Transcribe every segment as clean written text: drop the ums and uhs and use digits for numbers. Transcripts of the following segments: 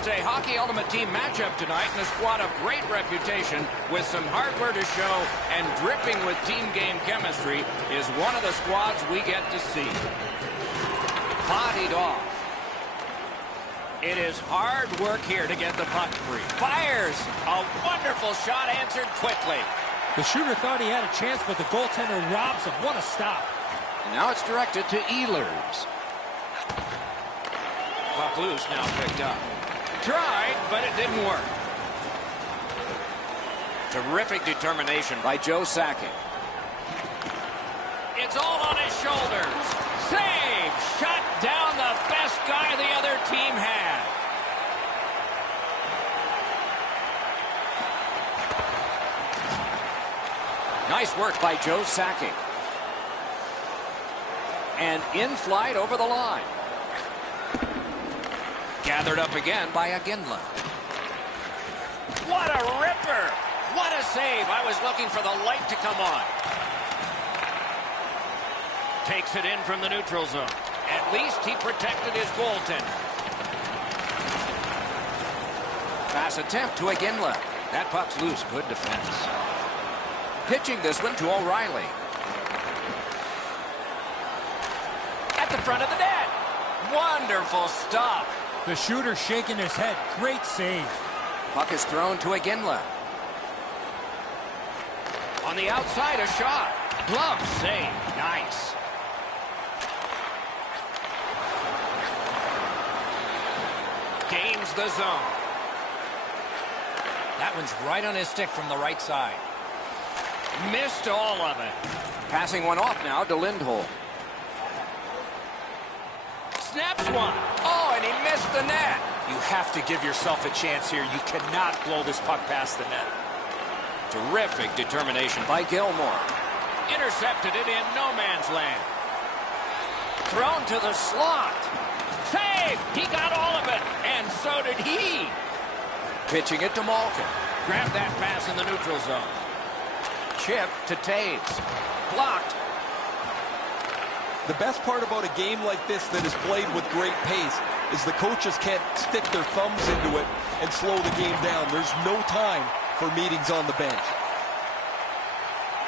It's a Hockey Ultimate Team matchup tonight, and a squad of great reputation with some hardware to show and dripping with team game chemistry is one of the squads we get to see. Bodied off. It is hard work here to get the puck free. Fires! A wonderful shot answered quickly. The shooter thought he had a chance, but the goaltender robs him. What a stop. And now it's directed to Ehlers. Puck loose, now picked up. Tried, but it didn't work. Terrific determination by Joe Sakic. It's all on his shoulders. Save! Shut down the best guy the other team had. Nice work by Joe Sakic. And in flight over the line. Gathered up again by Iginla. What a ripper! What a save! I was looking for the light to come on. Takes it in from the neutral zone. At least he protected his goaltender. Pass attempt to Iginla. That puck's loose. Good defense. Pitching this one to O'Reilly. At the front of the net. Wonderful stop. The shooter shaking his head. Great save. Puck is thrown to Iginla. On the outside, a shot. Glove save. Nice. Gains the zone. That one's right on his stick from the right side. Missed all of it. Passing one off now to Lindholm. Snaps one. Oh, and he missed the net. You have to give yourself a chance here. You cannot blow this puck past the net. Terrific determination by Gilmore. Intercepted it in no man's land. Thrown to the slot. Save! He got all of it, and so did he. Pitching it to Malkin. Grabbed that pass in the neutral zone. Chip to Taves. Blocked. The best part about a game like this that is played with great pace is the coaches can't stick their thumbs into it and slow the game down. There's no time for meetings on the bench.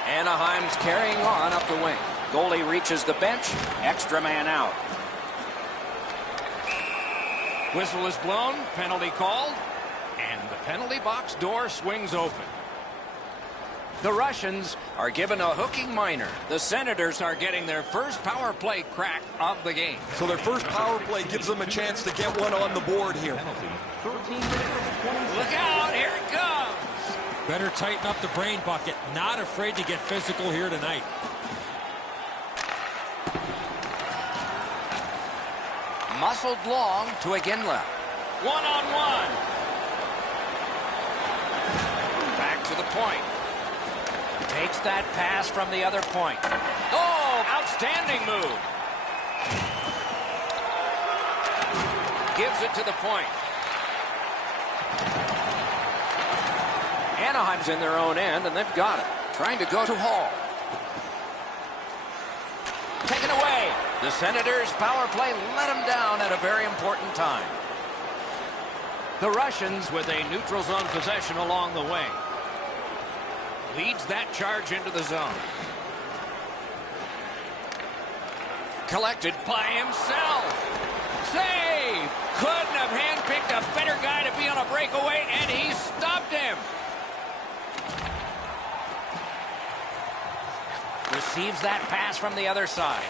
Anaheim's carrying on up the wing. Goalie reaches the bench. Extra man out. Whistle is blown. Penalty called. And the penalty box door swings open. The Russians are given a hooking minor. The Senators are getting their first power play crack of the game. So their first power play gives them a chance to get one on the board here. Look out, here it comes. Better tighten up the brain bucket. Not afraid to get physical here tonight. Muscled long to Iginla. One-on-one. Back to the point. Takes that pass from the other point. Oh, outstanding move. Gives it to the point. Anaheim's in their own end, and they've got it. Trying to go to Hall. Taken away. The Senators' power play let them down at a very important time. The Russians with a neutral zone possession along the wing. Leads that charge into the zone. Collected by himself. Save! Couldn't have handpicked a better guy to be on a breakaway, and he stopped him. Receives that pass from the other side.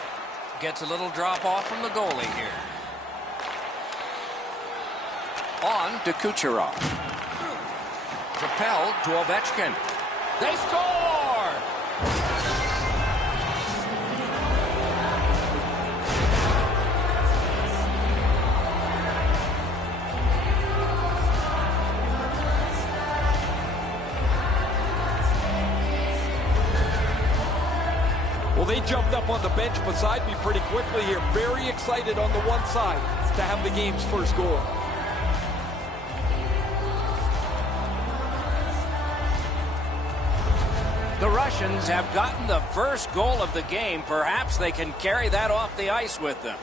Gets a little drop off from the goalie here. On to Kucherov. Propelled to Ovechkin. They score! Well, they jumped up on the bench beside me pretty quickly here. Very excited on the one side to have the game's first goal. The Russians have gotten the first goal of the game. Perhaps they can carry that off the ice with them.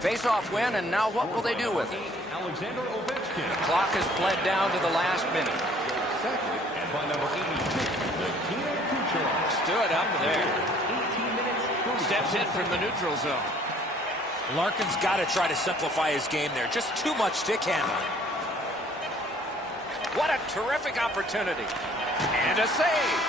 Face-off win, and now what will they do with it? The clock has bled down to the last minute. Stood up there. Steps in from the neutral zone. Larkin's got to try to simplify his game there. Just too much stick handling. What a terrific opportunity. And a save.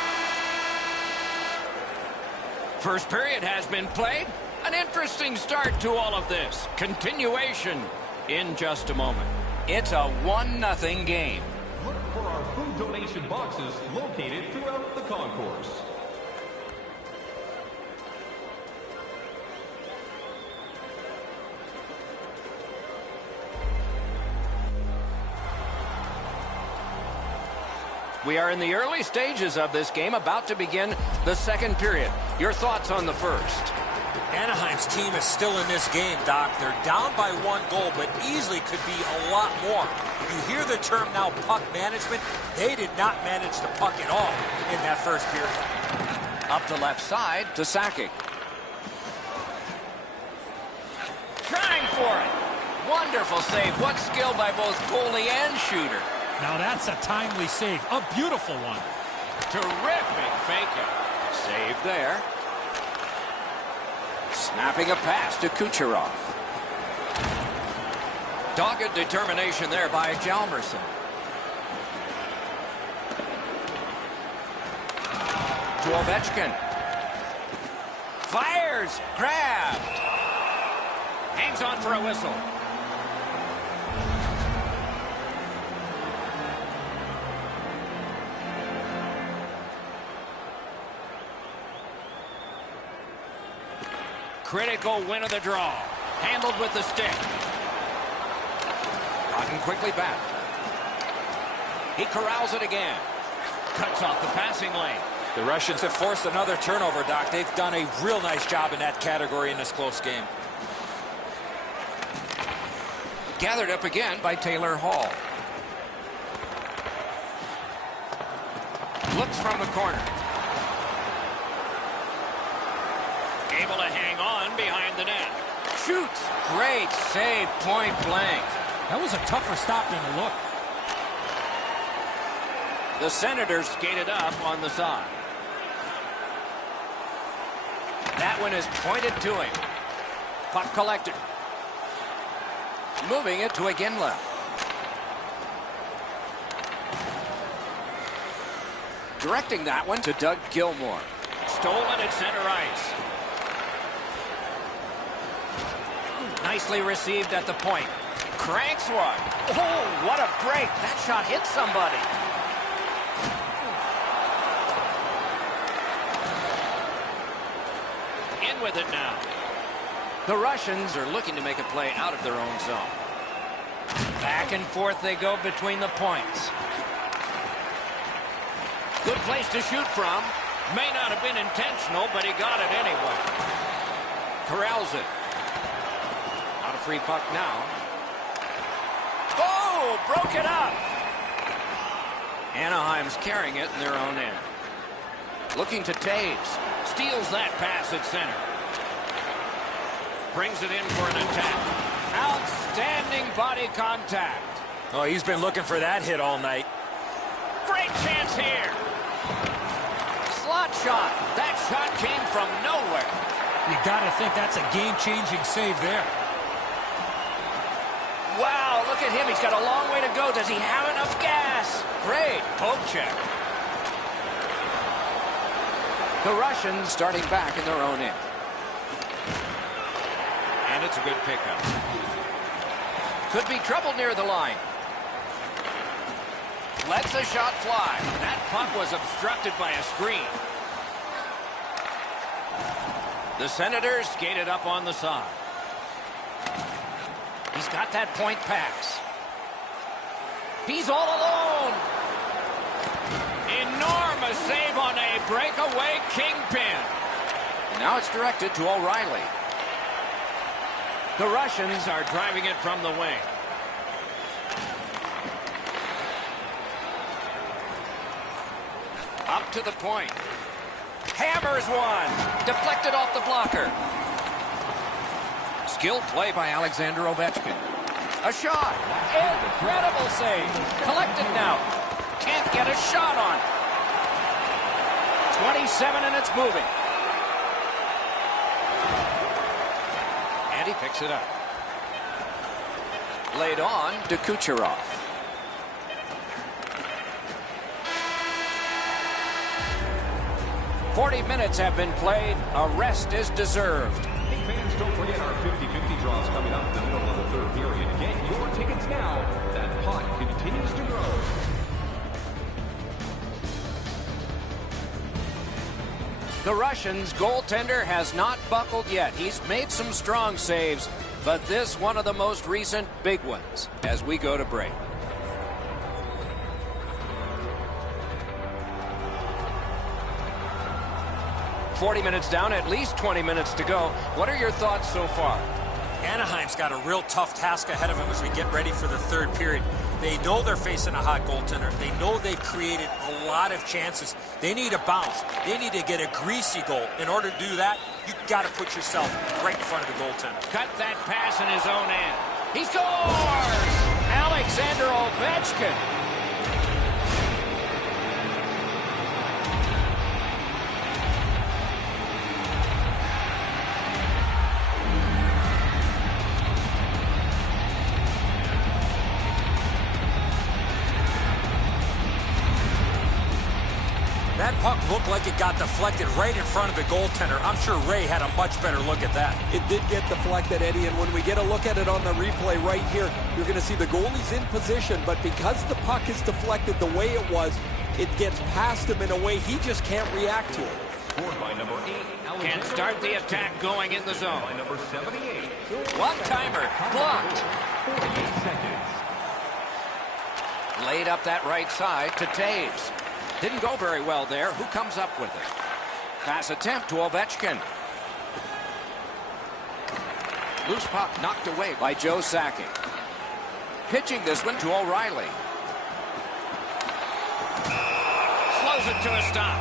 First period has been played. An interesting start to all of this. Continuation in just a moment. It's a 1-0 game. Look for our food donation boxes located throughout the concourse. We are in the early stages of this game, about to begin the second period. Your thoughts on the first? Anaheim's team is still in this game, Doc. They're down by 1 goal, but easily could be a lot more. You hear the term now, puck management. They did not manage the puck at all in that first period. Up the left side to Sakic. Trying for it. Wonderful save. What skill by both goalie and shooter. Now that's a timely save. A beautiful one. Terrific fake-out. Save there. Snapping a pass to Kucherov. Dogged determination there by Hjalmarsson. To Ovechkin. Fires. Grabbed. Hangs on for a whistle. Critical win of the draw. Handled with the stick. Rotten quickly back. He corrals it again. Cuts off the passing lane. The Russians have forced another turnover, Doc. They've done a real nice job in that category in this close game. Gathered up again by Taylor Hall. Looks from the corner. Able to hang on behind the net. Shoots. Great save, point blank. That was a tougher stop than it looked. The Senators skated up on the side. That one is pointed to him. Puck collected. Moving it to Iginla. Directing that one to Doug Gilmour. Stolen at center ice. Nicely received at the point. Cranks one. Oh, what a break. That shot hit somebody. In with it now. The Russians are looking to make a play out of their own zone. Back and forth they go between the points. Good place to shoot from. May not have been intentional, but he got it anyway. Corrals it. Not a free puck now. Oh, broke it up. Anaheim's carrying it in their own end. Looking to Taves. Steals that pass at center. Brings it in for an attack. Outstanding body contact. Oh, he's been looking for that hit all night. Great chance here. Slot shot. That shot came from nowhere. You got to think that's a game-changing save there. Wow, look at him. He's got a long way to go. Does he have enough gas? Great poke check. The Russians starting back in their own end. And it's a good pickup. Could be trouble near the line. Lets the shot fly. That puck was obstructed by a screen. The Senators skated up on the side. He's got that point pass. He's all alone. Enormous save on a breakaway kingpin. Now it's directed to O'Reilly. The Russians are driving it from the wing. Up to the point. Hammers one. Deflected off the blocker. Skilled play by Alexander Ovechkin. A shot. Incredible save. Collected now. Can't get a shot on. 27 and it's moving. And he picks it up. Laid on to Kucherov. "40 minutes have been played. A rest is deserved." Hey fans, don't forget our 50-50 draws coming up in the middle of the third period. Get your tickets now. That pot continues to grow. The Russians' goaltender has not buckled yet. He's made some strong saves, but this one of the most recent big ones as we go to break. "40 minutes down, at least 20 minutes to go." What are your thoughts so far? Anaheim's got a real tough task ahead of them as we get ready for the third period. They know they're facing a hot goaltender. They know they've created a lot of chances. They need a bounce. They need to get a greasy goal. In order to do that, you've got to put yourself right in front of the goaltender. Cut that pass in his own end. He scores! Alexander Ovechkin. That puck looked like it got deflected right in front of the goaltender. I'm sure Ray had a much better look at that. It did get deflected, Eddie, and when we get a look at it on the replay right here, you're going to see the goalie's in position, but because the puck is deflected the way it was, it gets past him in a way he just can't react to it. Scored by number 8. Can start the attack going in the zone. By number 78. One-timer, blocked. 48 seconds. Laid up that right side to Taves. Didn't go very well there. Who comes up with it? Pass attempt to Ovechkin. Loose puck knocked away by Joe Sakic. Pitching this one to O'Reilly. Slows it to a stop.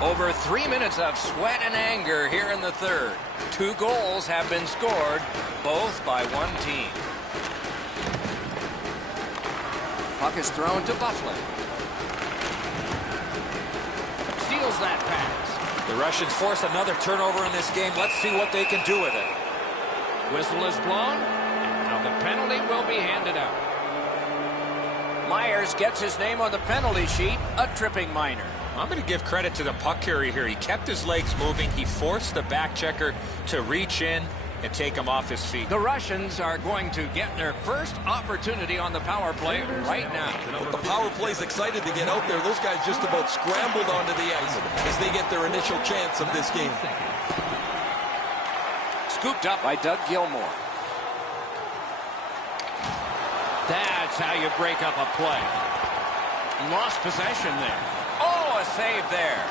Over 3 minutes of sweat and anger here in the third. 2 goals have been scored, both by one team. Puck is thrown to Buffalo. Steals that pass. The Russians force another turnover in this game. Let's see what they can do with it. Whistle is blown, and now the penalty will be handed out. Myers gets his name on the penalty sheet, a tripping minor. I'm going to give credit to the puck carrier here. He kept his legs moving. He forced the back checker to reach in and take him off his feet. The Russians are going to get their first opportunity on the power play right now. But the power play's excited to get out there. Those guys just about scrambled onto the ice as they get their initial chance of this game. Scooped up by Doug Gilmour. That's how you break up a play. Lost possession there. Oh, a save there.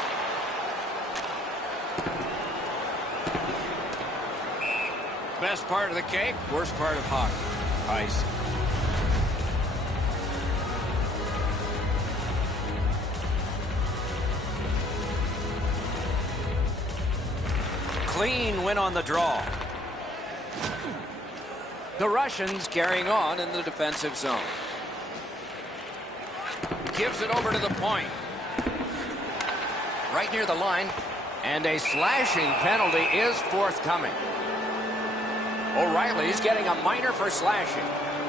Best part of the cake, worst part of hockey. Ice. Clean win on the draw. The Russians carrying on in the defensive zone. Gives it over to the point. Right near the line. And a slashing penalty is forthcoming. O'Reilly's getting a minor for slashing.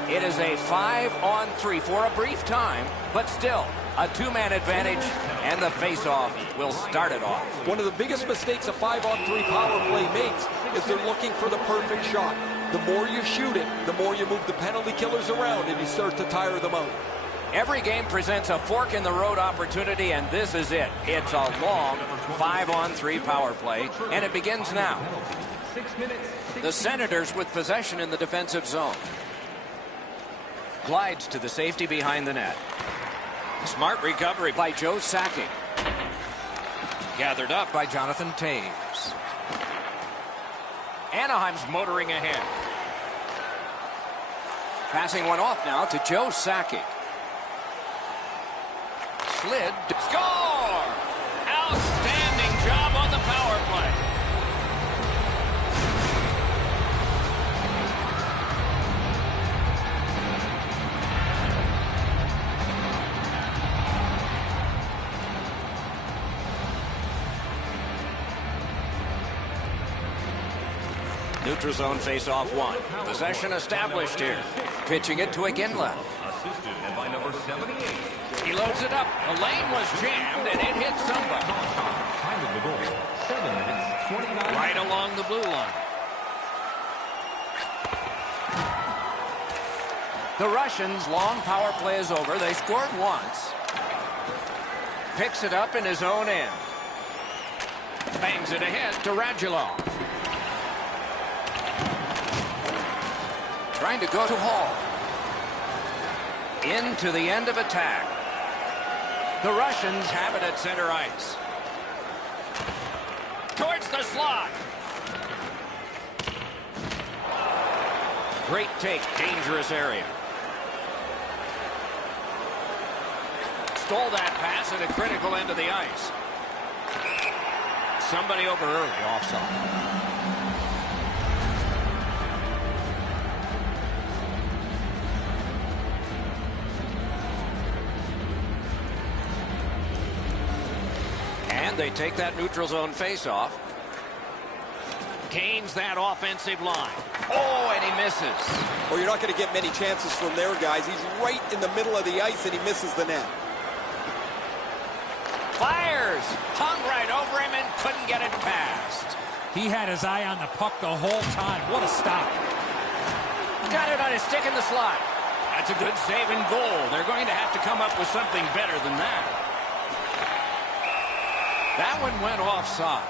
It is a 5-on-3 for a brief time, but still a 2-man advantage, and the face-off will start it off. One of the biggest mistakes a 5-on-3 power play makes is they're looking for the perfect shot. The more you shoot it, the more you move the penalty killers around and you start to tire them out. Every game presents a fork-in-the-road opportunity, and this is it. It's a long 5-on-3 power play, and it begins now. 6 minutes. The Senators with possession in the defensive zone. Glides to the safety behind the net. Smart recovery by Joe Sakic. Gathered up by Jonathan Taves. Anaheim's motoring ahead. Passing one off now to Joe Sakic. Slid. Score! Outstanding! Neutral zone face-off 1. Possession established here. Pitching it to Iginla. Assisted by number 78. He loads it up. The lane was jammed, and it hit somebody. Time of the goal, 7 minutes, 29. Right along the blue line. The Russians' long power play is over. They scored once. Picks it up in his own end. Bangs it ahead to Radulov. Trying to go to Hall. Into the end of attack. The Russians have it at center ice. Towards the slot. Great take, dangerous area. Stole that pass at a critical end of the ice. Somebody over early, offside. And they take that neutral zone face-off. Gains that offensive line. Oh, and he misses. Well, you're not going to get many chances from there, guys. He's right in the middle of the ice, and he misses the net. Fires. Hung right over him and couldn't get it past. He had his eye on the puck the whole time. What a stop. Got it on his stick in the slot. That's a good save and goal. They're going to have to come up with something better than that. That one went offside.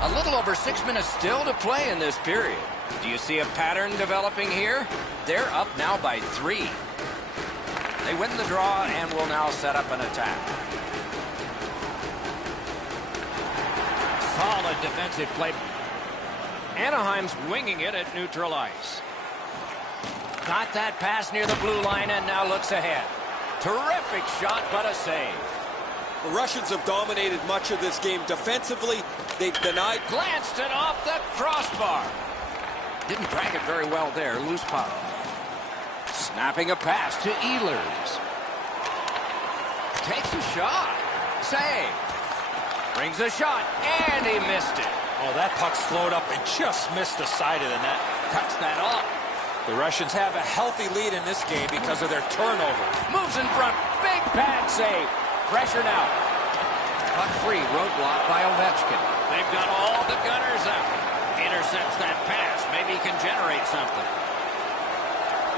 A little over 6 minutes still to play in this period. Do you see a pattern developing here? They're up now by 3. They win the draw and will now set up an attack. Solid defensive play. Anaheim's winging it at neutral ice. Got that pass near the blue line and now looks ahead. Terrific shot, but a save. The Russians have dominated much of this game. Defensively, they've denied. Glanced it off the crossbar. Didn't drag it very well there. Loose puck. Snapping a pass to Ehlers. Takes a shot. Save. Brings a shot, and he missed it. Oh, that puck's flowed up and just missed the side of the net. Cuts that off. The Russians have a healthy lead in this game because of their turnover. Moves in front. Big pad save. Pressure now. Puck free. Roadblock by Ovechkin. They've got all the gunners out. Intercepts that pass. Maybe he can generate something.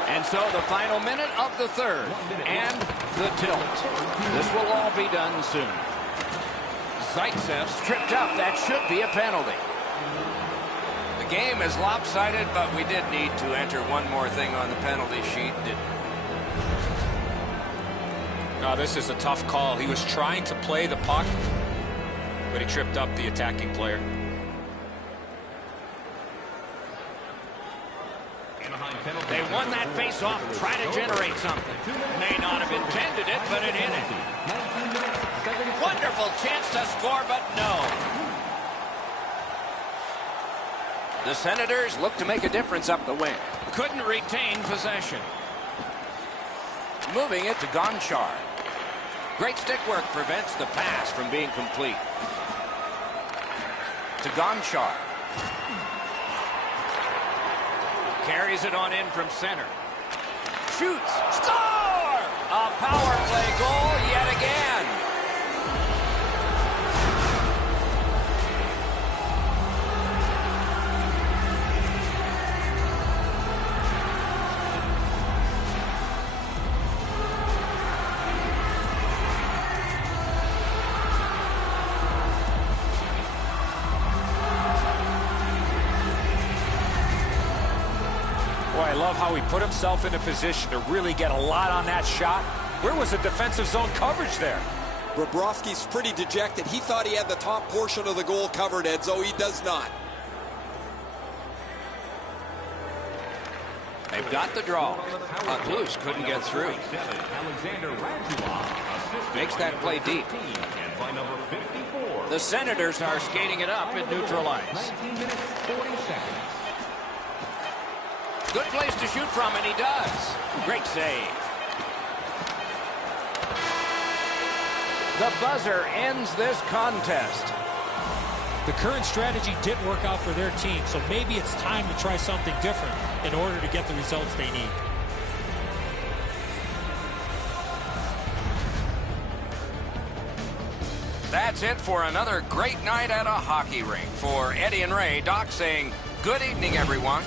And so the final minute of the third. And the tilt. This will all be done soon. Zaitsev's tripped up. That should be a penalty. The game is lopsided, but we did need to enter one more thing on the penalty sheet. No, this is a tough call. He was trying to play the puck, but he tripped up the attacking player. They won that face-off, try to generate something. May not have intended it, but it hit it. Wonderful chance to score, but no. The Senators look to make a difference up the wing. Couldn't retain possession. Moving it to Gonchar. Great stick work prevents the pass from being complete. To Gonchar. Carries it on in from center. Shoots. Score! A power play goal yet again. Boy, I love how he put himself in a position to really get a lot on that shot. Where was the defensive zone coverage there? Bobrovsky's pretty dejected. He thought he had the top portion of the goal covered, Edzo. He does not. They've got the draw. Puck loose, couldn't get through. Makes that play deep. The Senators are skating it up at neutral ice. Good place to shoot from, and he does. Great save. The buzzer ends this contest. The current strategy didn't work out for their team, so maybe it's time to try something different in order to get the results they need. That's it for another great night at a hockey rink. For Eddie and Ray, Doc saying, good evening, everyone.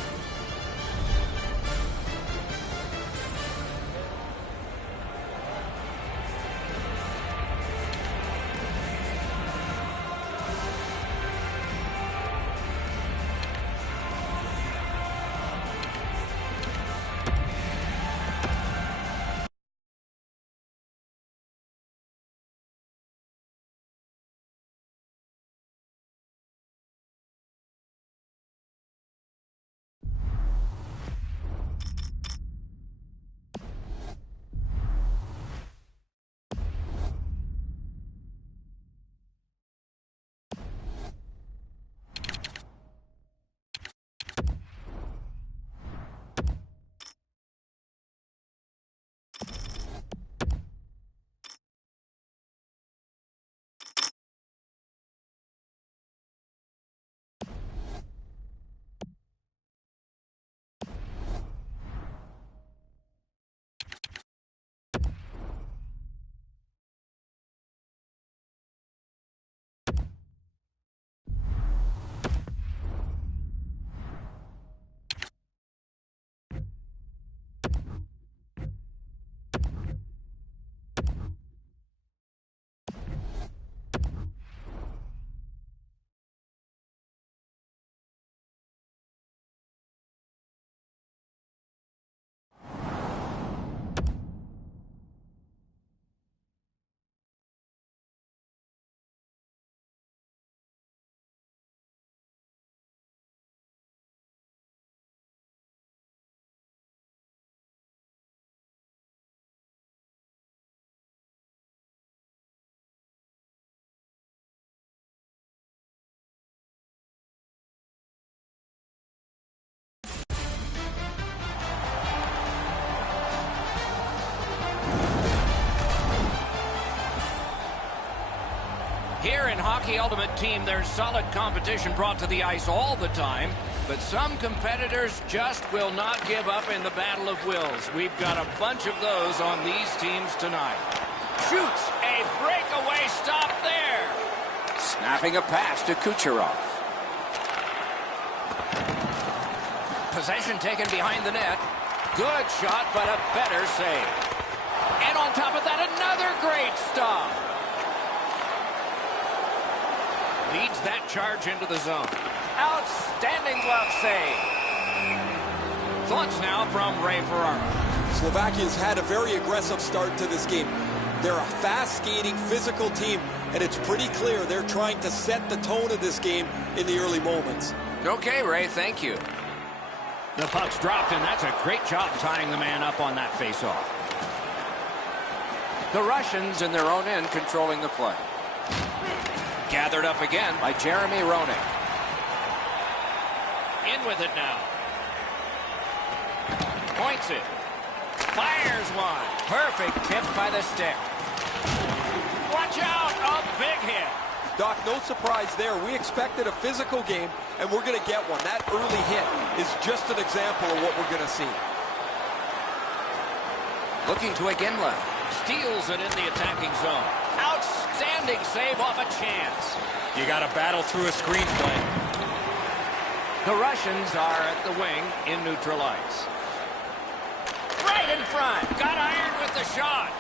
Here in Hockey Ultimate Team, there's solid competition brought to the ice all the time, but some competitors just will not give up in the battle of wills. We've got a bunch of those on these teams tonight. Shoots a breakaway stop there. Snapping a pass to Kucherov. Possession taken behind the net. Good shot, but a better save. And on top of that, another great stop. Leads that charge into the zone. Outstanding glove save. Thoughts now from Ray Ferraro. Slovakia's had a very aggressive start to this game. They're a fast-skating, physical team, and it's pretty clear they're trying to set the tone of this game in the early moments. Okay, Ray, thank you. The puck's dropped, and that's a great job tying the man up on that faceoff. The Russians in their own end controlling the play. Gathered up again by Jeremy Roenick. In with it now. Points it. Fires one. Perfect tip by the stick. Watch out. A big hit. Doc, no surprise there. We expected a physical game, and we're going to get one. That early hit is just an example of what we're going to see. Looking to Iginla. Steals it in the attacking zone. Outstanding save off a chance. You got to battle through a screenplay. The Russians are at the wing in neutral ice. Right in front. Got iron with the shot.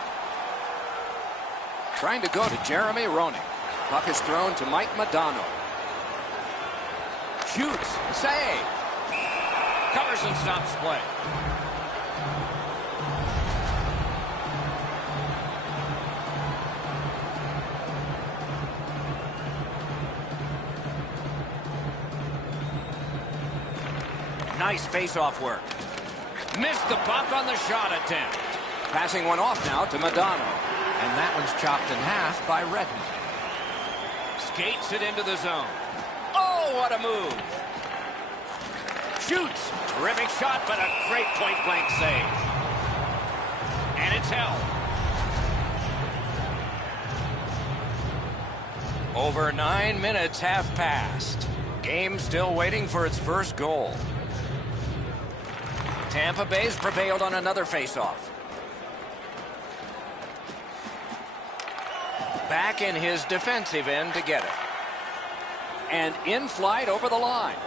Trying to go to Jeremy Roenick. Puck is thrown to Mike Modano. Shoots. Save. Covers and stops play. Nice face-off work. Missed the puck on the shot attempt. Passing one off now to Modano. And that one's chopped in half by Redmond. Skates it into the zone. Oh, what a move. Shoots. Terrific shot, but a great point-blank save. And it's held. Over 9 minutes have passed. Game still waiting for its first goal. Tampa Bay's prevailed on another faceoff. Back in his defensive end to get it. And in flight over the line.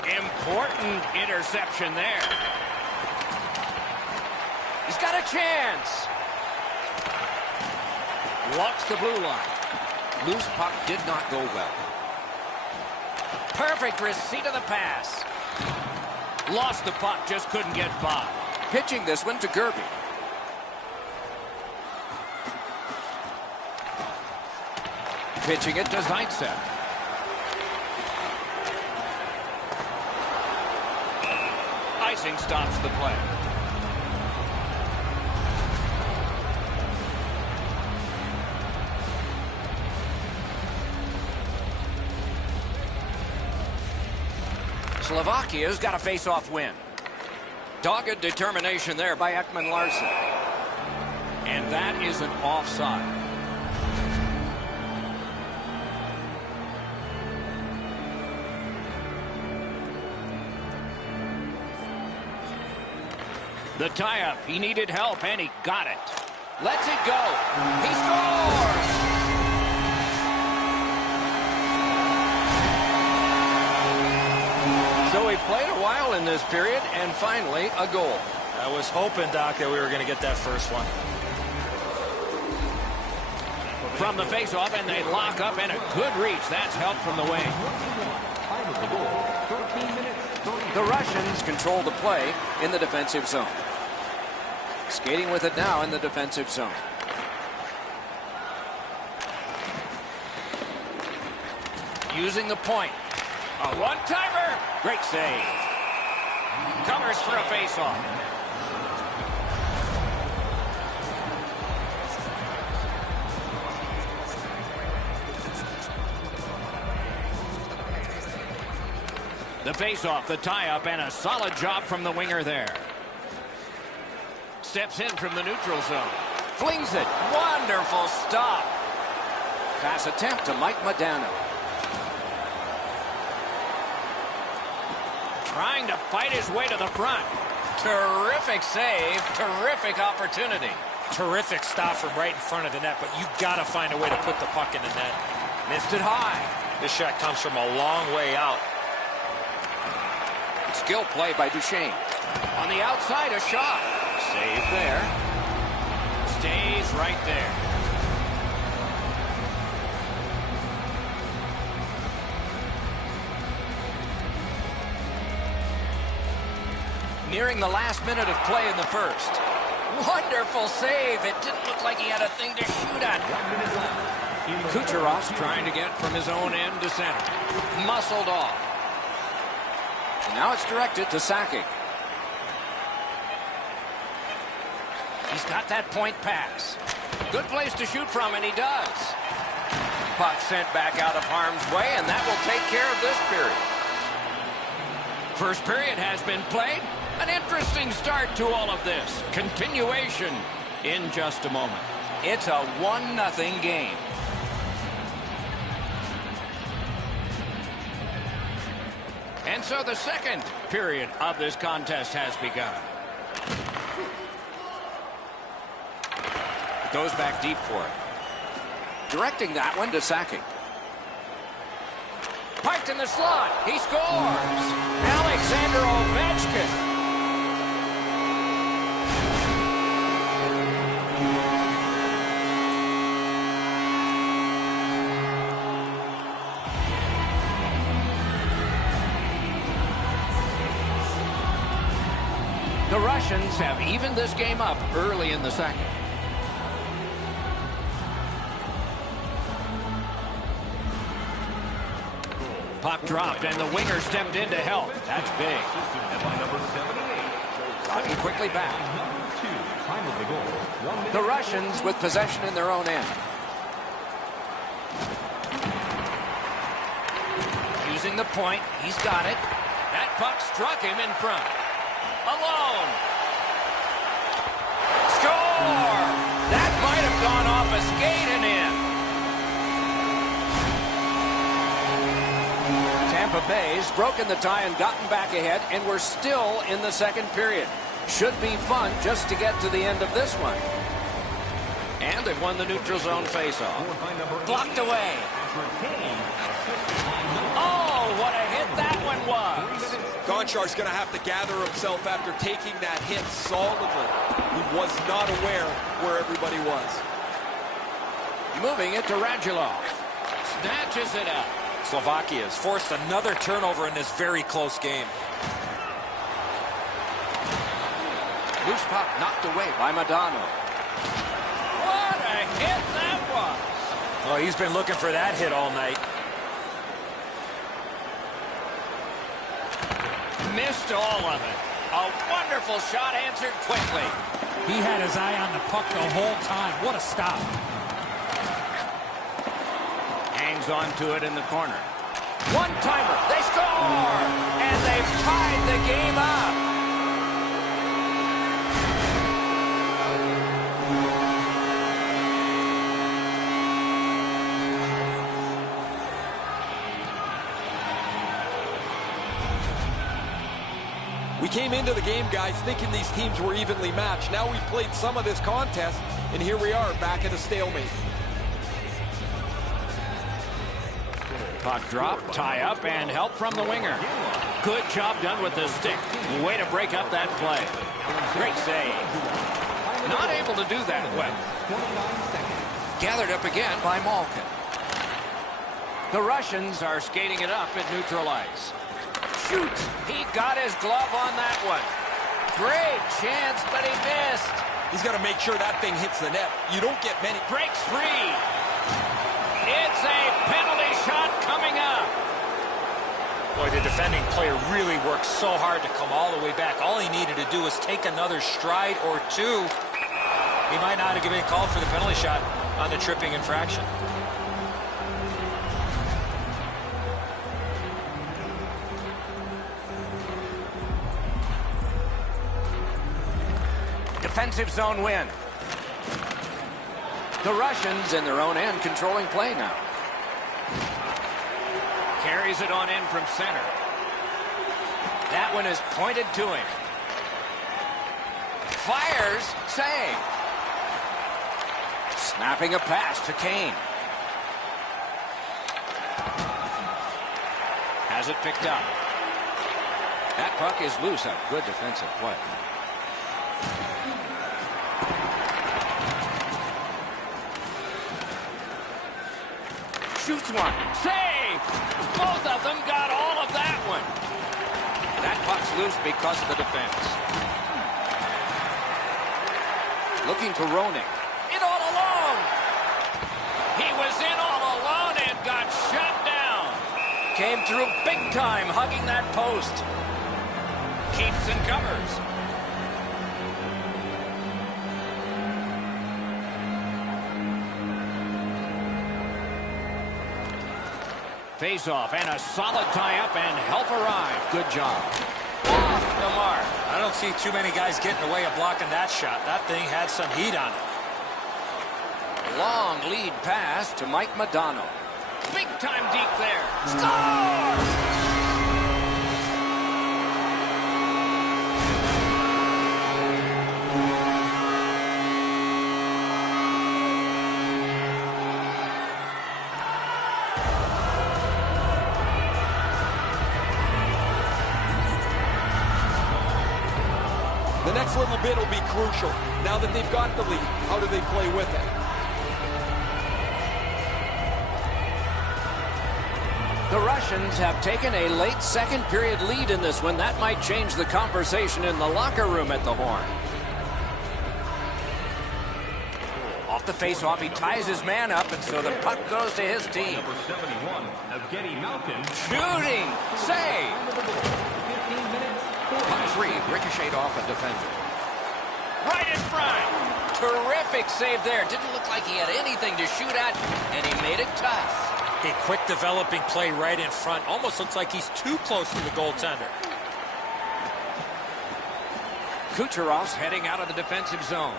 Important interception there. He's got a chance. Walks the blue line. Loose puck did not go well. Perfect receipt of the pass. Lost the puck, just couldn't get by. Pitching this one to Gerby. Pitching it to Zaitsev. Icing stops the play. Slovakia's got a face-off win. Dogged determination there by Ekman Larsson. And that is an offside. The tie-up, he needed help, and he got it. Lets it go. He scores! So he played a while in this period, and finally a goal. I was hoping, Doc, that we were going to get that first one. From the face-off, and they lock up, and a good reach. That's help from the wing. The Russians control the play in the defensive zone. Skating with it now in the defensive zone. Using the point. A one-timer. Great save. Covers for a face-off. The face-off, the tie-up, and a solid job from the winger there. Steps in from the neutral zone. Flings it. Wonderful stop. Pass attempt to Mike Modano. Trying to fight his way to the front. Terrific save. Terrific opportunity. Terrific stop from right in front of the net, but you got to find a way to put the puck in the net. Missed it high. This shot comes from a long way out. Skill play by Duchesne. On the outside, a shot. Save there. Stays right there. Nearing the last minute of play in the first. Wonderful save. It didn't look like he had a thing to shoot at. Kucherov's trying to get from his own end to center. Muscled off. Now it's directed to Sakic. He's got that point pass. Good place to shoot from, and he does. Puck sent back out of harm's way, and that will take care of this period. First period has been played. An interesting start to all of this. Continuation in just a moment. It's a 1-0 game. And so the second period of this contest has begun. Goes back deep for it. Directing that one to Sakic. Parked in the slot. He scores. Alexander Ovechkin. The Russians have evened this game up early in the second. Puck dropped, and the winger stepped in to help. That's big. Hockey quickly back. The Russians with possession in their own end. Using the point, he's got it. That puck struck him in front. Alone. Score! That might have gone off a skate and in. Tampa Bay's broken the tie and gotten back ahead, and we're still in the second period. Should be fun just to get to the end of this one. And they've won the neutral zone faceoff. Blocked away. Oh, what a hit that one was. Gonchar's going to have to gather himself after taking that hit solidly. He was not aware where everybody was. Moving it to Radulov. Snatches it up. Slovakia has forced another turnover in this very close game. Loose puck knocked away by Madano. What a hit that was. Oh, he's been looking for that hit all night. Missed all of it. A wonderful shot answered quickly. He had his eye on the puck the whole time. What a stop. Hangs on to it in the corner. One-timer. They score! And they've tied the game up. We came into the game, guys, thinking these teams were evenly matched. Now we've played some of this contest, and here we are back at a stalemate. Puck drop, tie up, and help from the winger. Good job done with the stick. Way to break up that play. Great save. Not able to do that well. Gathered up again by Malkin. The Russians are skating it up at neutral ice. Shoots. He got his glove on that one. Great chance, but he missed. He's got to make sure that thing hits the net. You don't get many. Breaks free. It's a penalty shot coming up. Boy, the defending player really worked so hard to come all the way back. All he needed to do was take another stride or two. He might not have given a call for the penalty shot on the tripping infraction. Defensive zone win. The Russians in their own end controlling play now. Carries it on in from center. That one is pointed to him. Fires, save. Snapping a pass to Kane. Has it picked up. That puck is loose. A good defensive play. Shoots one. Save! Both of them got all of that one. That puck's loose because of the defense. Looking to Roenick. In all alone. He was in all alone and got shut down. Came through big time, hugging that post. Keeps and covers. Face-off and a solid tie-up and help arrive. Good job. Off the mark. I don't see too many guys getting away of blocking that shot. That thing had some heat on it. Long lead pass to Mike Madano. Big time deep there. Score! The next little bit will be crucial. Now that they've got the lead, how do they play with it? The Russians have taken a late second period lead in this one. That might change the conversation in the locker room at the Horn. Off the face-off, he ties his man up, and so the puck goes to his team. Number 71, Evgeny Malkin. Shooting! Save! 15 minutes. Puck free, ricocheted off a defender. Right in front! Terrific save there. Didn't look like he had anything to shoot at, and he made it tough. A quick developing play right in front. Almost looks like he's too close to the goaltender. Kucherov's heading out of the defensive zone.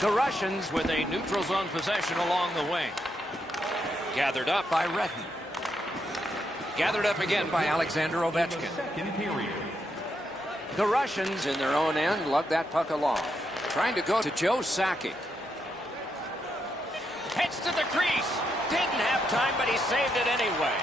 The Russians with a neutral zone possession along the wing. Gathered up by Redden. Gathered up again by Alexander Ovechkin. Second period. The Russians in their own end lug that puck along. Trying to go to Joe Sakic. Heads to the crease. Didn't have time, but he saved it anyway.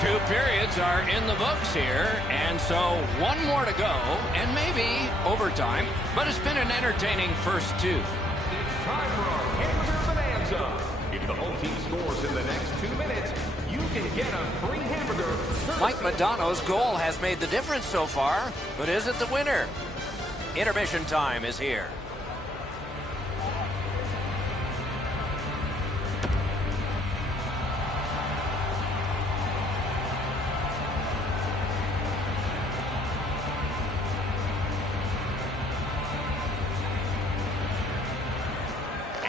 Two periods are in the books here, and so one more to go, and maybe overtime, but it's been an entertaining first two. It's time for our hamburger bonanza. If the home team scores in the next 2 minutes, you can get a free hamburger. Mike Modano's goal has made the difference so far, but is it the winner? Intermission time is here.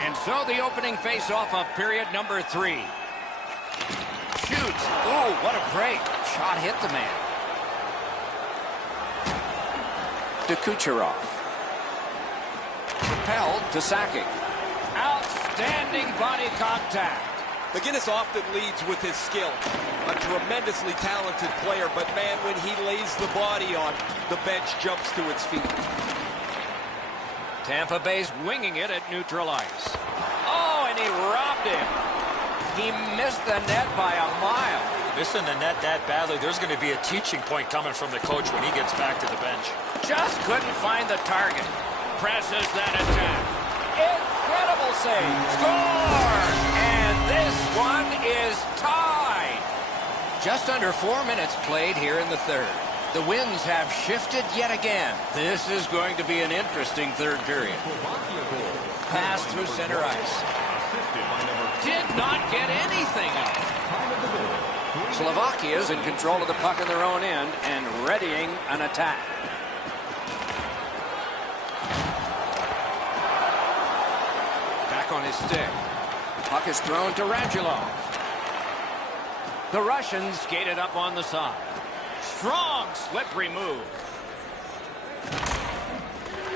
And so the opening face-off of period number 3. Shoots. Oh, what a break. Shot hit the man. To Kucherov. Propelled to Sakic. Outstanding body contact. McGinnis often leads with his skill. A tremendously talented player, but man, when he lays the body on, the bench jumps to its feet. Tampa Bay's winging it at neutral ice. Oh, and he robbed him. He missed the net by a mile. Missing the net that badly, there's going to be a teaching point coming from the coach when he gets back to the bench. Just couldn't find the target. Presses that attack. Incredible save. Score! And this one is tied. Just under 4 minutes played here in the third. The winds have shifted yet again. This is going to be an interesting third period. Pass through center ice. Did not get anything out. Slovakia's in control of the puck in their own end and readying an attack. Back on his stick. Puck is thrown to Radulov. The Russians skated up on the side. Strong, slippery move.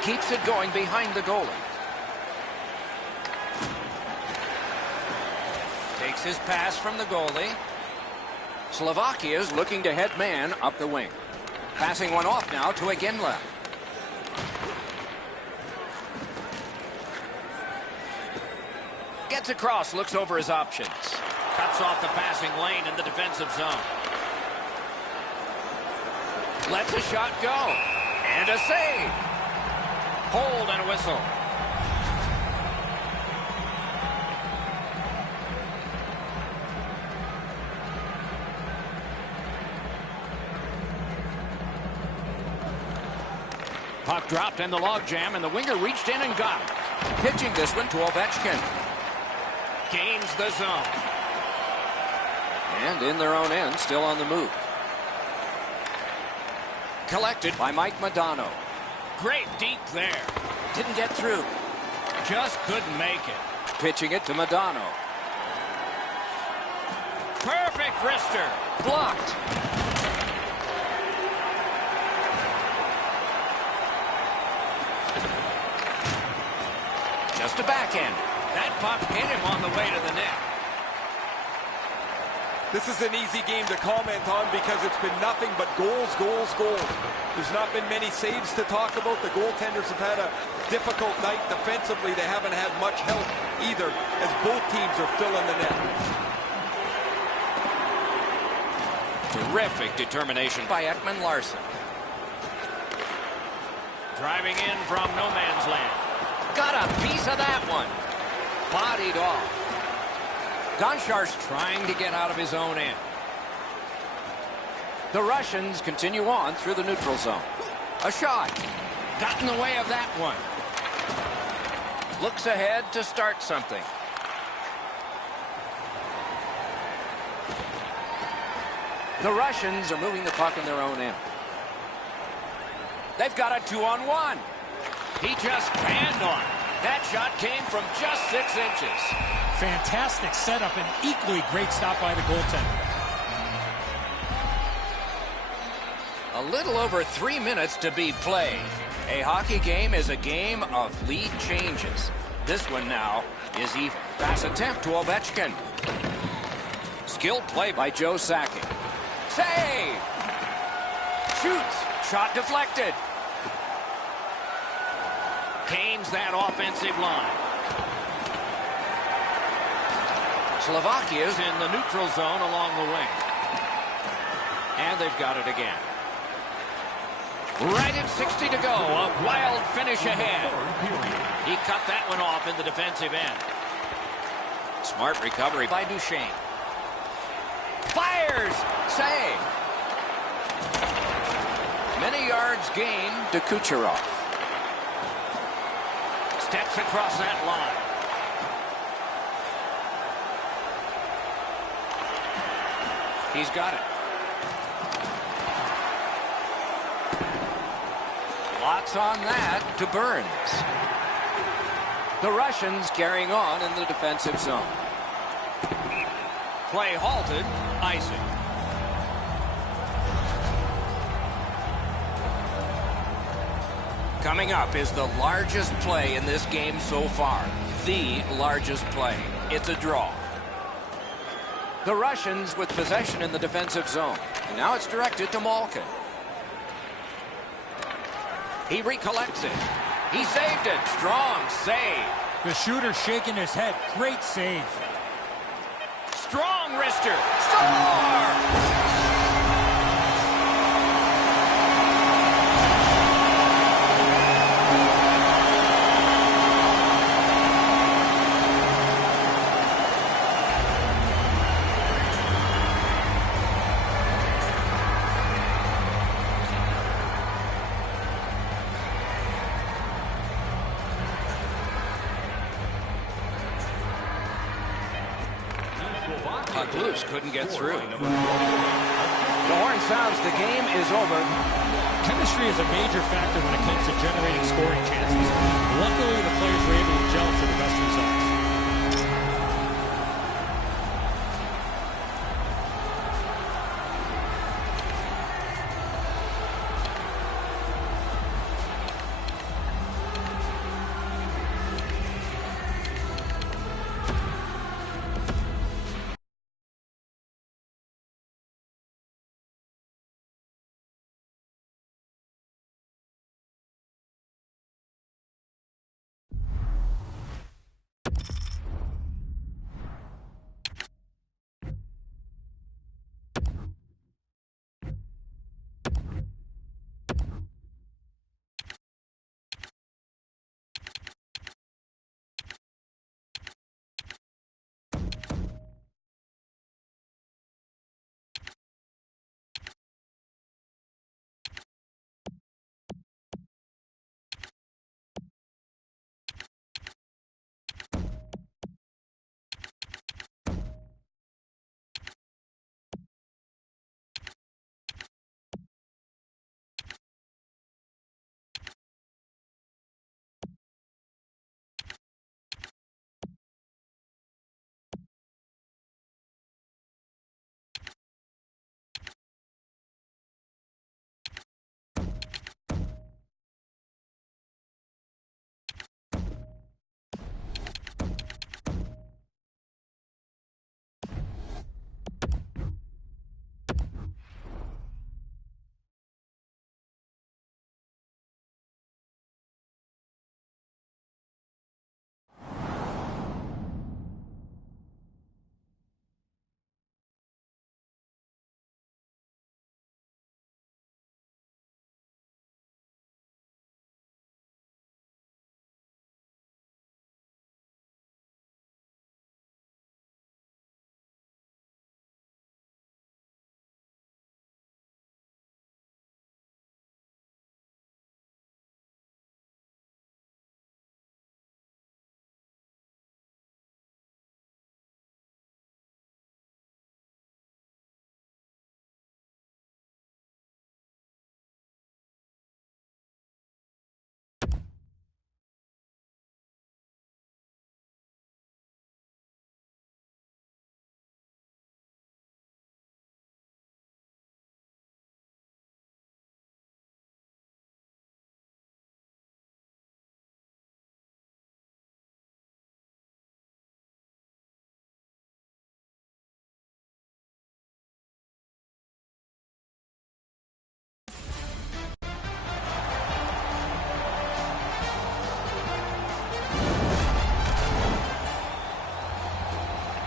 Keeps it going behind the goalie. Takes his pass from the goalie. Slovakia's looking to head man up the wing. Passing one off now to Iginla. Gets across, looks over his options. Cuts off the passing lane in the defensive zone. Lets a shot go. And a save. Hold and a whistle. Puck dropped in the logjam, and the winger reached in and got it. Pitching this one to Ovechkin. Gains the zone. And in their own end, still on the move. Collected by Mike Modano. Great deep there. Didn't get through. Just couldn't make it. Pitching it to Modano. Perfect wrister. Blocked. Just a backhand. That puck hit him on the way to the net. This is an easy game to comment on because it's been nothing but goals, goals, goals. There's not been many saves to talk about. The goaltenders have had a difficult night. Defensively, they haven't had much help either as both teams are filling the net. Terrific determination by Ekman Larson. Driving in from no man's land. Got a piece of that one. Bodied off. Gonchar's trying to get out of his own end. The Russians continue on through the neutral zone. A shot. Got in the way of that one. Looks ahead to start something. The Russians are moving the puck in their own end. They've got a 2-on-1. He just banned on it. That shot came from just 6 inches. Fantastic setup and equally great stop by the goaltender. A little over 3 minutes to be played. A hockey game is a game of lead changes. This one now is even. Pass attempt to Ovechkin. Skilled play by Joe Sakic. Save! Shoots. Shot deflected. Gains that offensive line. Slovakia's in the neutral zone along the wing. And they've got it again. Right at 60 to go. A wild finish ahead. He cut that one off in the defensive end. Smart recovery by Duchesne. Fires! Save! Many yards gained to Kucherov. Steps across that line. He's got it. Lots on that to Burns. The Russians carrying on in the defensive zone. Play halted. Icing. Coming up is the largest play in this game so far. The largest play. It's a draw. The Russians with possession in the defensive zone. And now it's directed to Malkin. He recollects it. He saved it. Strong save. The shooter shaking his head. Great save. Strong wrister. Score! Blues couldn't get through. The horn sounds. The game is over. Chemistry is a major factor when it comes to generating scoring chances. Luckily, the players were able to gel for the best results.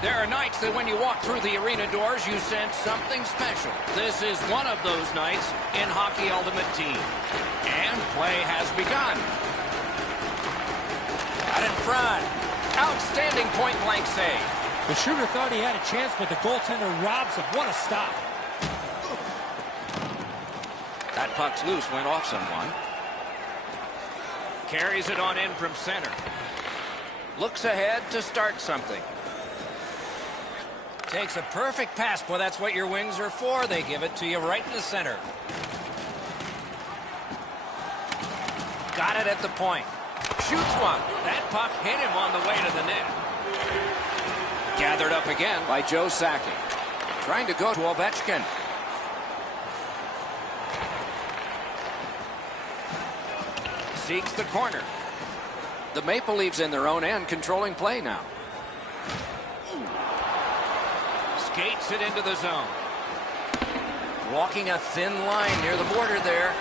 There are nights that when you walk through the arena doors, you sense something special. This is one of those nights in Hockey Ultimate Team. And play has begun. Out in front. Outstanding point-blank save. The shooter thought he had a chance, but the goaltender robs him. What a stop. That puck's loose, went off someone. Carries it on in from center. Looks ahead to start something. Takes a perfect pass. Boy, that's what your wings are for. They give it to you right in the center. Got it at the point. Shoots one. That puck hit him on the way to the net. Gathered up again by Joe Sakic. Trying to go to Ovechkin. Seeks the corner. The Maple Leafs in their own end, controlling play now. Skates it into the zone. Walking a thin line near the border there.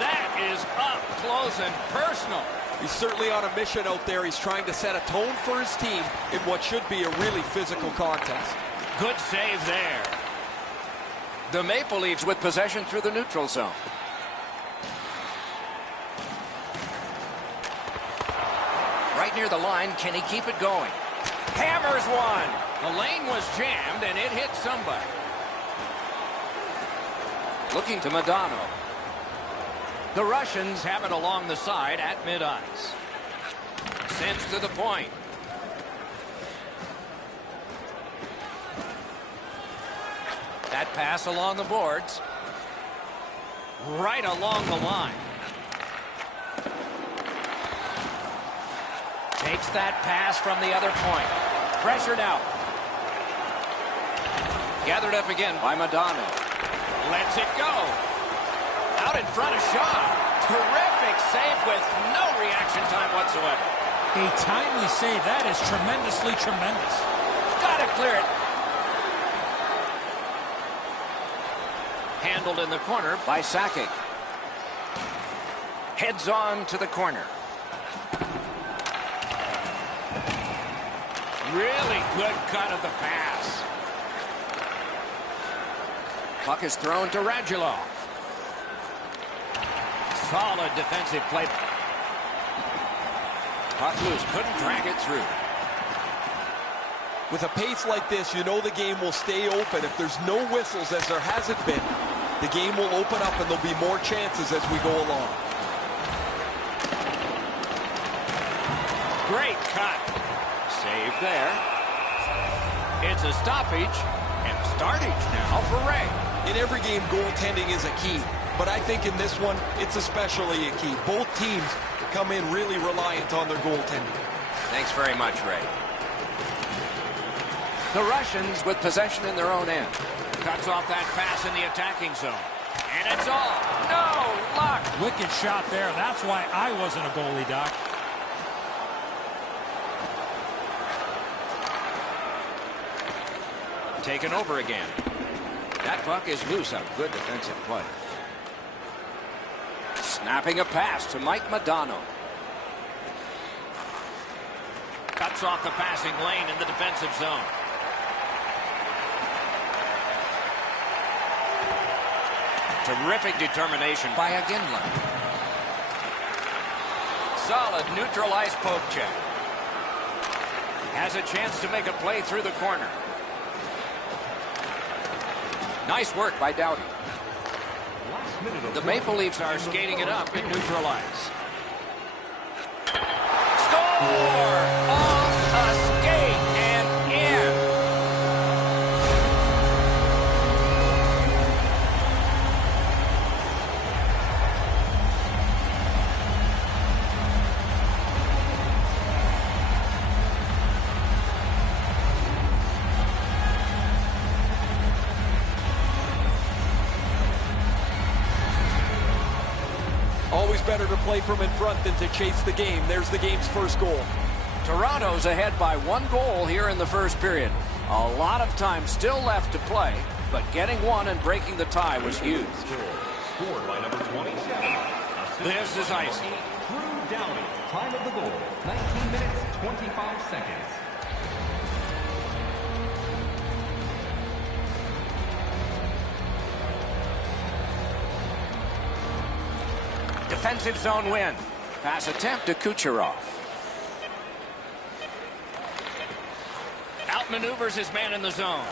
That is up close and personal. He's certainly on a mission out there. He's trying to set a tone for his team in what should be a really physical contest. Good save there. The Maple Leafs with possession through the neutral zone. Right near the line, can he keep it going? Hammers one. The lane was jammed and it hit somebody. Looking to Madonna. The Russians have it along the side at mid-ice. Sends to the point. That pass along the boards. Right along the line. Takes that pass from the other point. Pressured out. Gathered up again by Madonna. Lets it go. Out in front of Shaw. Terrific save with no reaction time whatsoever. A timely save. That is tremendously tremendous. Gotta clear it. Handled in the corner by Sakic. Heads on to the corner. Really good cut of the pass. Puck is thrown to Radulov. Solid defensive play. Puck loose, couldn't drag it through. With a pace like this, you know the game will stay open. If there's no whistles, as there hasn't been, the game will open up and there'll be more chances as we go along. Great cut. Save there. It's a stoppage and startage now for Ray. In every game, goaltending is a key. But I think in this one, it's especially a key. Both teams come in really reliant on their goaltending. Thanks very much, Ray. The Russians with possession in their own end. Cuts off that pass in the attacking zone. And it's all. No luck. Wicked shot there. That's why I wasn't a goalie, Doc. Taken over again. That puck is loose. A good defensive play. Snapping a pass to Mike Madonna. Cuts off the passing lane in the defensive zone. Terrific determination by Iginla. Solid neutral ice poke check. Has a chance to make a play through the corner. Nice work by Doughty. The Maple Leafs are skating it up in neutral ice. Score! Off a skate and in. Always better to play from in front than to chase the game. There's the game's first goal. Toronto's ahead by 1 goal here in the first period. A lot of time still left to play, but getting one and breaking the tie was huge. Scored by number 27. This is icy. Drew Doughty. Time of the goal, 19 minutes, 25 seconds. defensive zone win. Pass attempt to Kucherov. Outmaneuvers his man in the zone.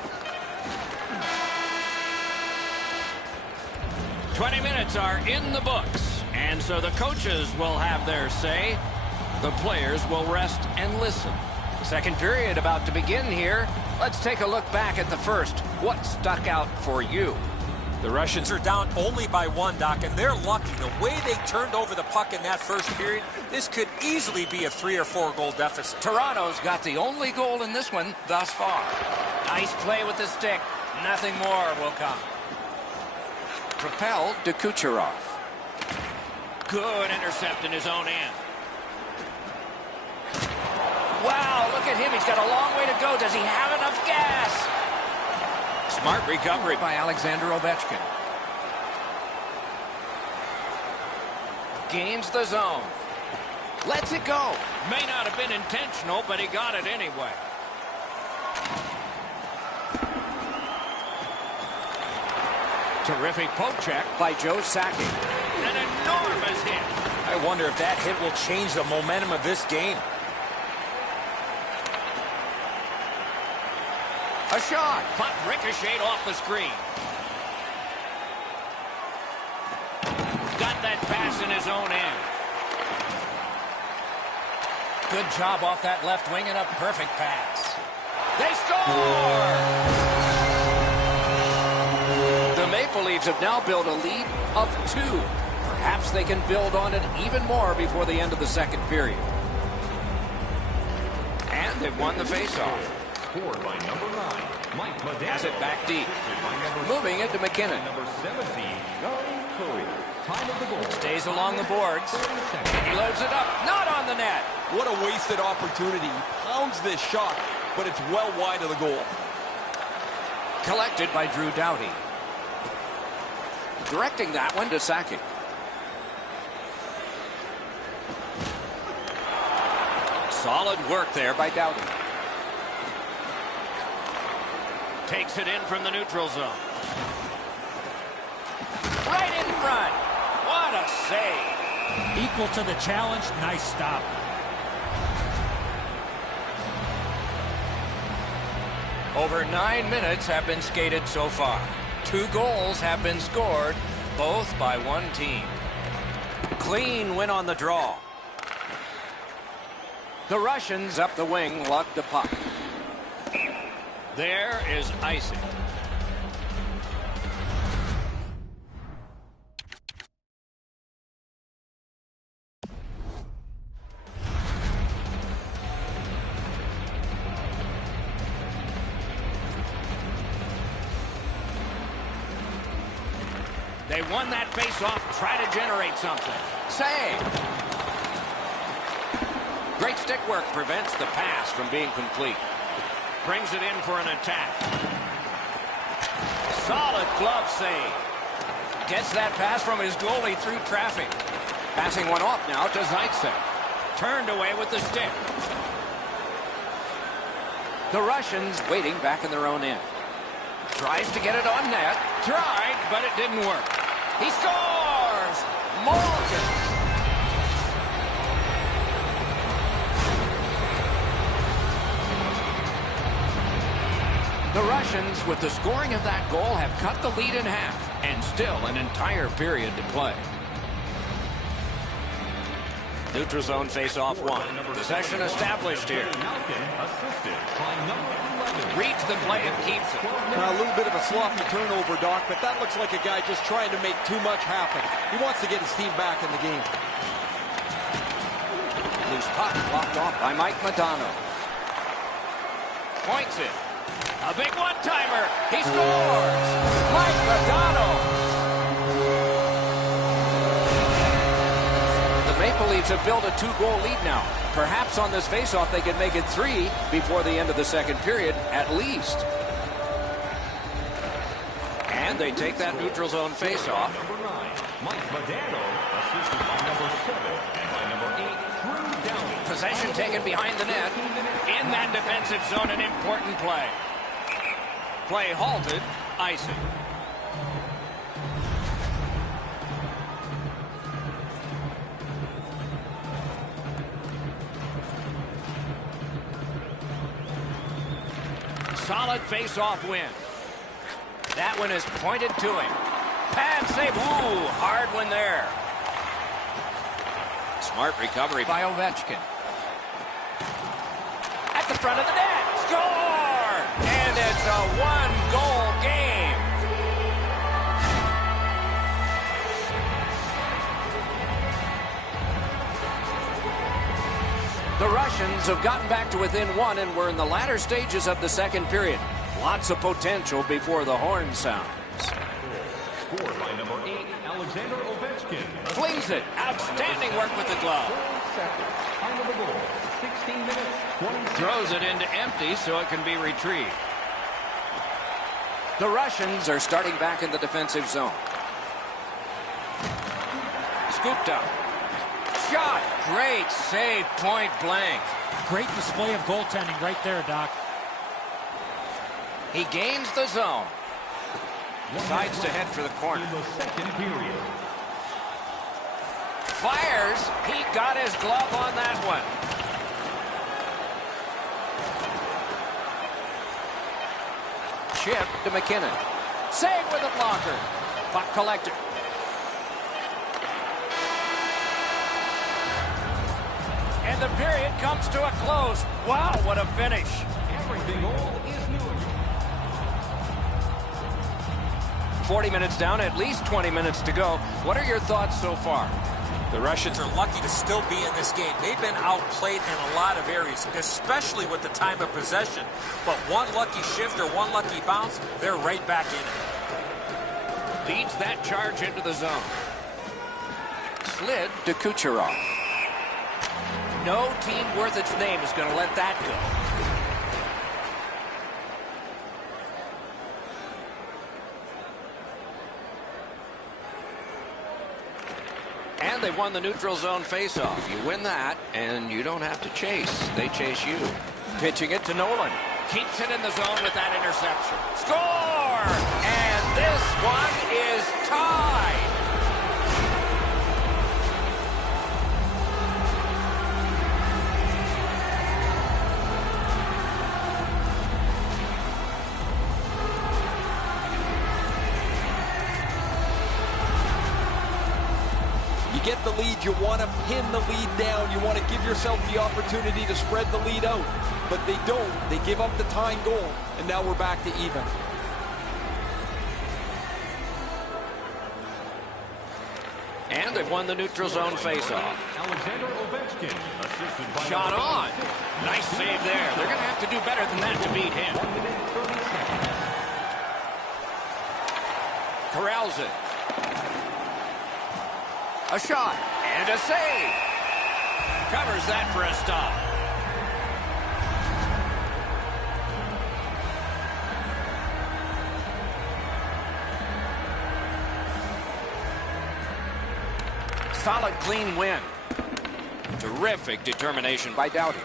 20 minutes are in the books, and so the coaches will have their say. The players will rest and listen. Second period about to begin here. Let's take a look back at the first. What stuck out for you? The Russians are down only by 1, Doc, and they're lucky. The way they turned over the puck in that first period, this could easily be a 3 or 4 goal deficit. Toronto's got the only goal in this one thus far. Nice play with the stick. Nothing more will come. Propelled to Kucherov. Good intercept in his own end. Wow, look at him. He's got a long way to go. Does he have enough gas? Smart recovery by Alexander Ovechkin. Gains the zone. Lets it go. May not have been intentional, but he got it anyway. Terrific poke check by Joe Sakic. An enormous hit. I wonder if that hit will change the momentum of this game. A shot. Puck ricocheted off the screen. Got that pass in his own end. Good job off that left wing and a perfect pass. They score! The Maple Leafs have now built a lead of 2. Perhaps they can build on it even more before the end of the second period. And they've won the faceoff. Scored by number 9, Mike Modano. Has it back deep. Moving it to McKinnon. Number 17, John Curry. Time of the goal. Stays along the boards. He loads it up. Not on the net. What a wasted opportunity. He pounds this shot, but it's well wide of the goal. Collected by Drew Doughty. Directing that one to Sakic. Solid work there by Doughty. Takes it in from the neutral zone. Right in front. What a save. Equal to the challenge. Nice stop. Over 9 minutes have been skated so far. 2 goals have been scored, both by one team. Clean win on the draw. The Russians up the wing luck the puck. There is icing. They won that face-off. Try to generate something. Save. Great stick work prevents the pass from being complete. Brings it in for an attack. Solid glove save. Gets that pass from his goalie through traffic. Passing one off now to Zaitsev. Turned away with the stick. The Russians waiting back in their own end. Tries to get it on net. Tried, but it didn't work. He scores! Malkin! The Russians, with the scoring of that goal, have cut the lead in half, and still an entire period to play. Neutral zone face-off 1. Possession established here. Reads the play and keeps it. A little bit of a sloppy turnover, Doc, but that looks like a guy just trying to make too much happen. He wants to get his team back in the game. Loose puck blocked off by Mike Modano. Points it. A big one-timer. He scores! Mike Modano! The Maple Leafs have built a 2-goal lead now. Perhaps on this faceoff they can make it 3 before the end of the second period, at least. And they take that neutral zone faceoff. Number 9, Mike Modano, assisted by number 7 and by number 8, Drew Doughty. Possession taken behind the net. In that defensive zone, an important play. Play halted, icing. solid face-off win. That one is pointed to him. Pad save. Ooh, hard one there. Smart recovery by Ovechkin. At the front of the net. Score! And it's a one-goal game. The Russians have gotten back to within one, and we're in the latter stages of the second period. Lots of potential before the horn sounds. Scored by number 8, Alexander Ovechkin. Cleans it. Outstanding work with the glove. Time of the goal, 16 minutes, 20 seconds. Throws it into empty so it can be retrieved. The Russians are starting back in the defensive zone. Scooped up. Shot. Great save, point blank. Great display of goaltending right there, Doc. He gains the zone. Decides to head for the corner. In the second period. Fires. He got his glove on that one. Chip to McKinnon. Save with a blocker. Puck collected. And the period comes to a close. Wow, what a finish. Everything old is new. 40 minutes down, at least 20 minutes to go. What are your thoughts so far? The Russians are lucky to still be in this game. They've been outplayed in a lot of areas, especially with the time of possession. But one lucky shift or one lucky bounce, they're right back in it. Leads that charge into the zone. Slid to Kucherov. No team worth its name is going to let that go. And they've won the neutral zone faceoff. You win that, and you don't have to chase. They chase you. Pitching it to Nolan. Keeps it in the zone with that interception. Score! And this one is tied. You get the lead, you want to pin the lead down. You want to give yourself the opportunity to spread the lead out. But they don't. They give up the tying goal, and now we're back to even. And they've won the neutral zone faceoff. Alexander Ovechkin, assisted by Shot on. Nice save there. They're going to have to do better than that to beat him. 1 minute, 30 seconds. Corrals it. A shot and a save. Covers that for a stop. Solid, clean win. Terrific determination by Doughty.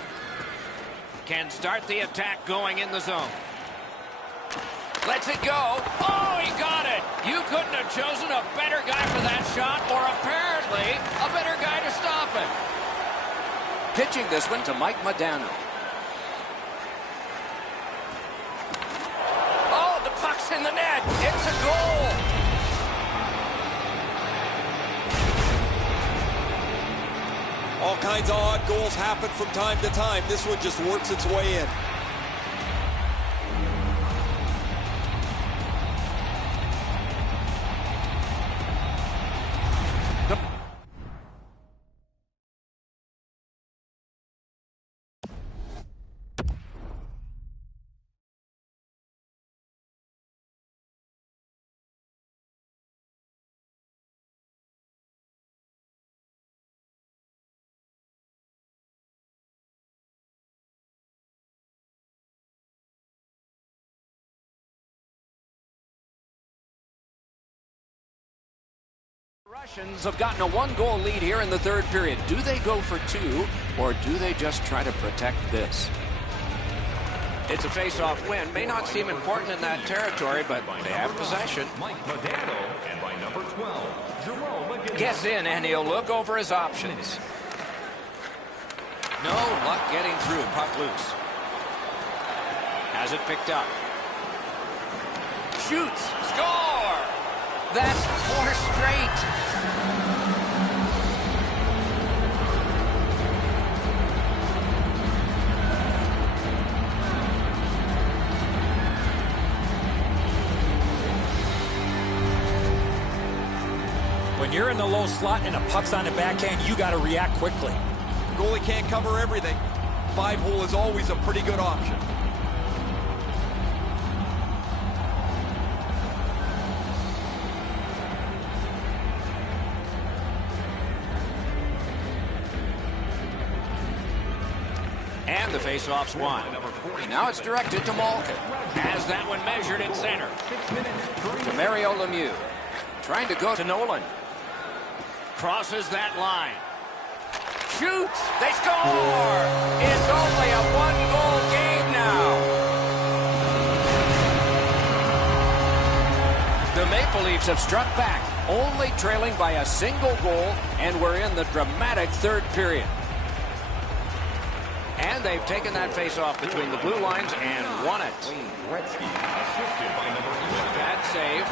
Can start the attack going in the zone. Lets it go. Oh, he got it. You couldn't have chosen a better guy for that shot, or apparently a better guy to stop it. Pitching this one to Mike Modano. Oh, the puck's in the net. It's a goal. All kinds of odd goals happen from time to time. This one just works its way in. Russians have gotten a one-goal lead here in the third period. Do they go for two, or do they just try to protect this? It's a face-off win. May not seem important in that territory, but they have possession. Mike Modano, and by number 12, Jerome McGinnis. Gets in, and he'll look over his options. No luck getting through. Puck loose. Has it picked up. Shoots. Score! That's 4 straight. When you're in the low slot and a puck's on the backhand, you got to react quickly. The goalie can't cover everything. 5-hole is always a pretty good option. And the faceoff's won. Now it's directed to Malkin. Has that one measured in center. To Mario Lemieux. Trying to go to Nolan. Crosses that line. Shoots. They score. It's only a 1-goal game now. The Maple Leafs have struck back, only trailing by a single goal, and we're in the dramatic third period. And they've taken that face-off between the blue lines and won it. Bad save.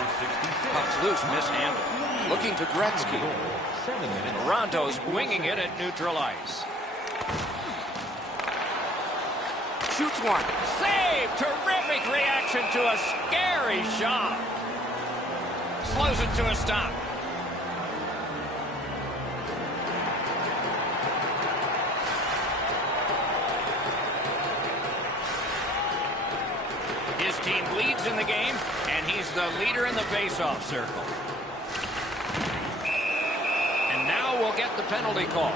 Puck's loose, mishandled. Looking to Gretzky. Toronto's winging it at neutral ice. Shoots one. Save! Terrific reaction to a scary shot. Slows it to a stop. His team leads in the game, and he's the leader in the face-off circle. And now we'll get the penalty call.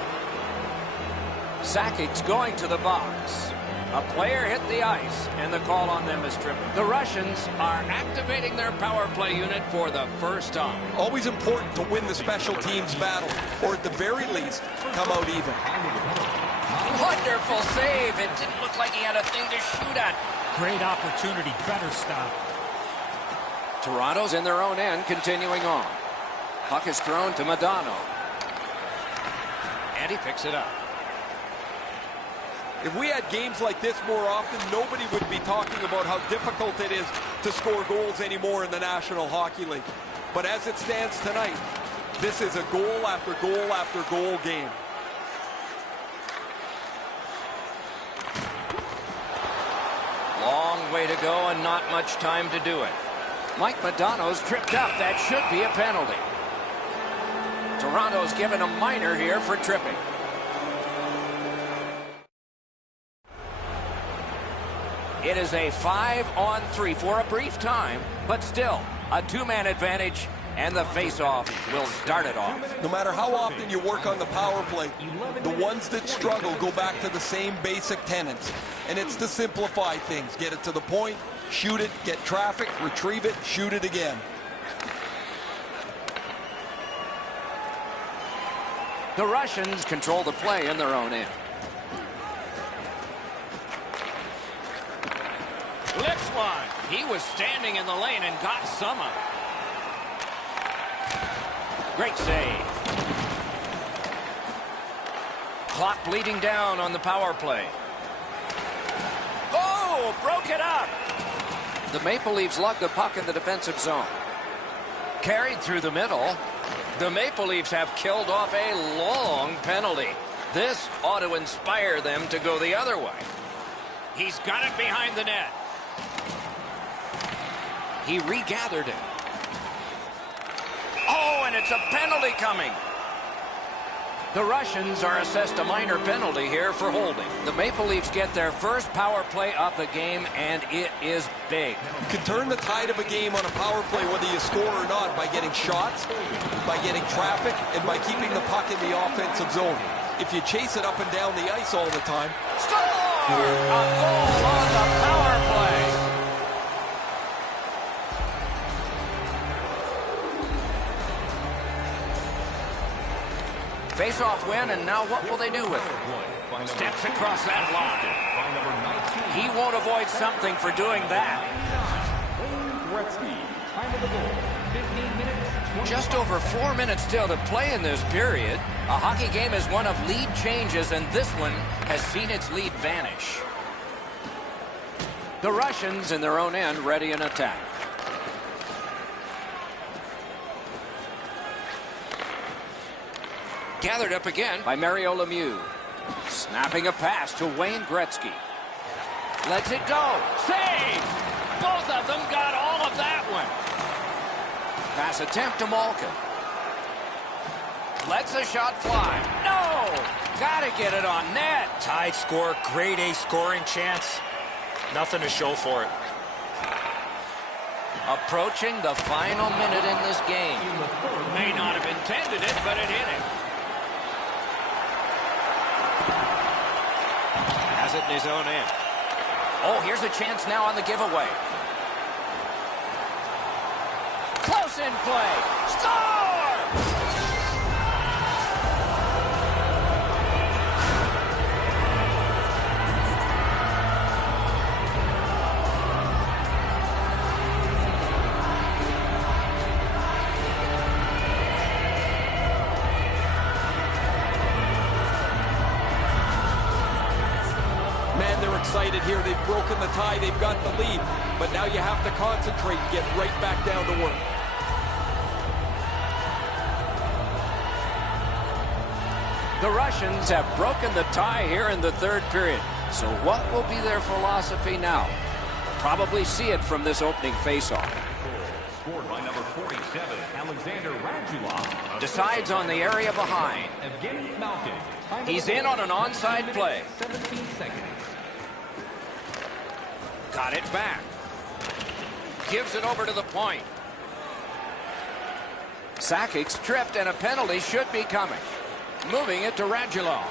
Sakic's going to the box. A player hit the ice, and the call on them is tripping. The Russians are activating their power play unit for the first time. Always important to win the special teams battle, or at the very least, come out even. Wonderful save. It didn't look like he had a thing to shoot at. Great opportunity. Better stop. Toronto's in their own end, continuing on. Puck is thrown to Modano. And he picks it up. If we had games like this more often, nobody would be talking about how difficult it is to score goals anymore in the National Hockey League. But as it stands tonight, this is a goal after goal after goal game. Long way to go and not much time to do it. Mike Modano's tripped up. That should be a penalty. Toronto's given a minor here for tripping. It is a 5-on-3 for a brief time, but still a 2-man advantage, and the face-off will start it off. No matter how often you work on the power play, the ones that struggle go back to the same basic tenets. And it's to simplify things. Get it to the point, shoot it, get traffic, retrieve it, shoot it again. The Russians control the play in their own end. Lifts one. He was standing in the lane and got some of it. Great save. Clock bleeding down on the power play. Oh, broke it up. The Maple Leafs lug the puck in the defensive zone. Carried through the middle. The Maple Leafs have killed off a long penalty. This ought to inspire them to go the other way. He's got it behind the net. He regathered it. Oh, and it's a penalty coming. The Russians are assessed a minor penalty here for holding. The Maple Leafs get their first power play of the game, and it is big. You can turn the tide of a game on a power play whether you score or not by getting shots, by getting traffic, and by keeping the puck in the offensive zone. If you chase it up and down the ice all the time. Score! A goal on the power play. Face-off win, and now what will they do with it? Steps across that line. He won't avoid something for doing that. Just over 4 minutes still to play in this period. A hockey game is one of lead changes, and this one has seen its lead vanish. The Russians in their own end ready in attack. Gathered up again by Mario Lemieux. Snapping a pass to Wayne Gretzky. Lets it go. Save! Both of them got all of that one. Pass attempt to Malkin. Lets the shot fly. No! Gotta get it on net. Tied score, grade A scoring chance. Nothing to show for it. Approaching the final minute in this game. May not have intended it, but it hit him. Has it in his own end. Oh, here's a chance now on the giveaway. Close in play. Score! Man, they're excited here. They've broken the tie. They've got the lead. But now you have to concentrate and get right back down to work. The Russians have broken the tie here in the third period. So what will be their philosophy now? We'll probably see it from this opening faceoff. Scored by number 47, Alexander Radulov. Decides on the area behind. Evgeny Malkin. He's in on an onside play. 17 seconds. Got it back. Gives it over to the point. Sakic's tripped and a penalty should be coming. Moving it to Radulov.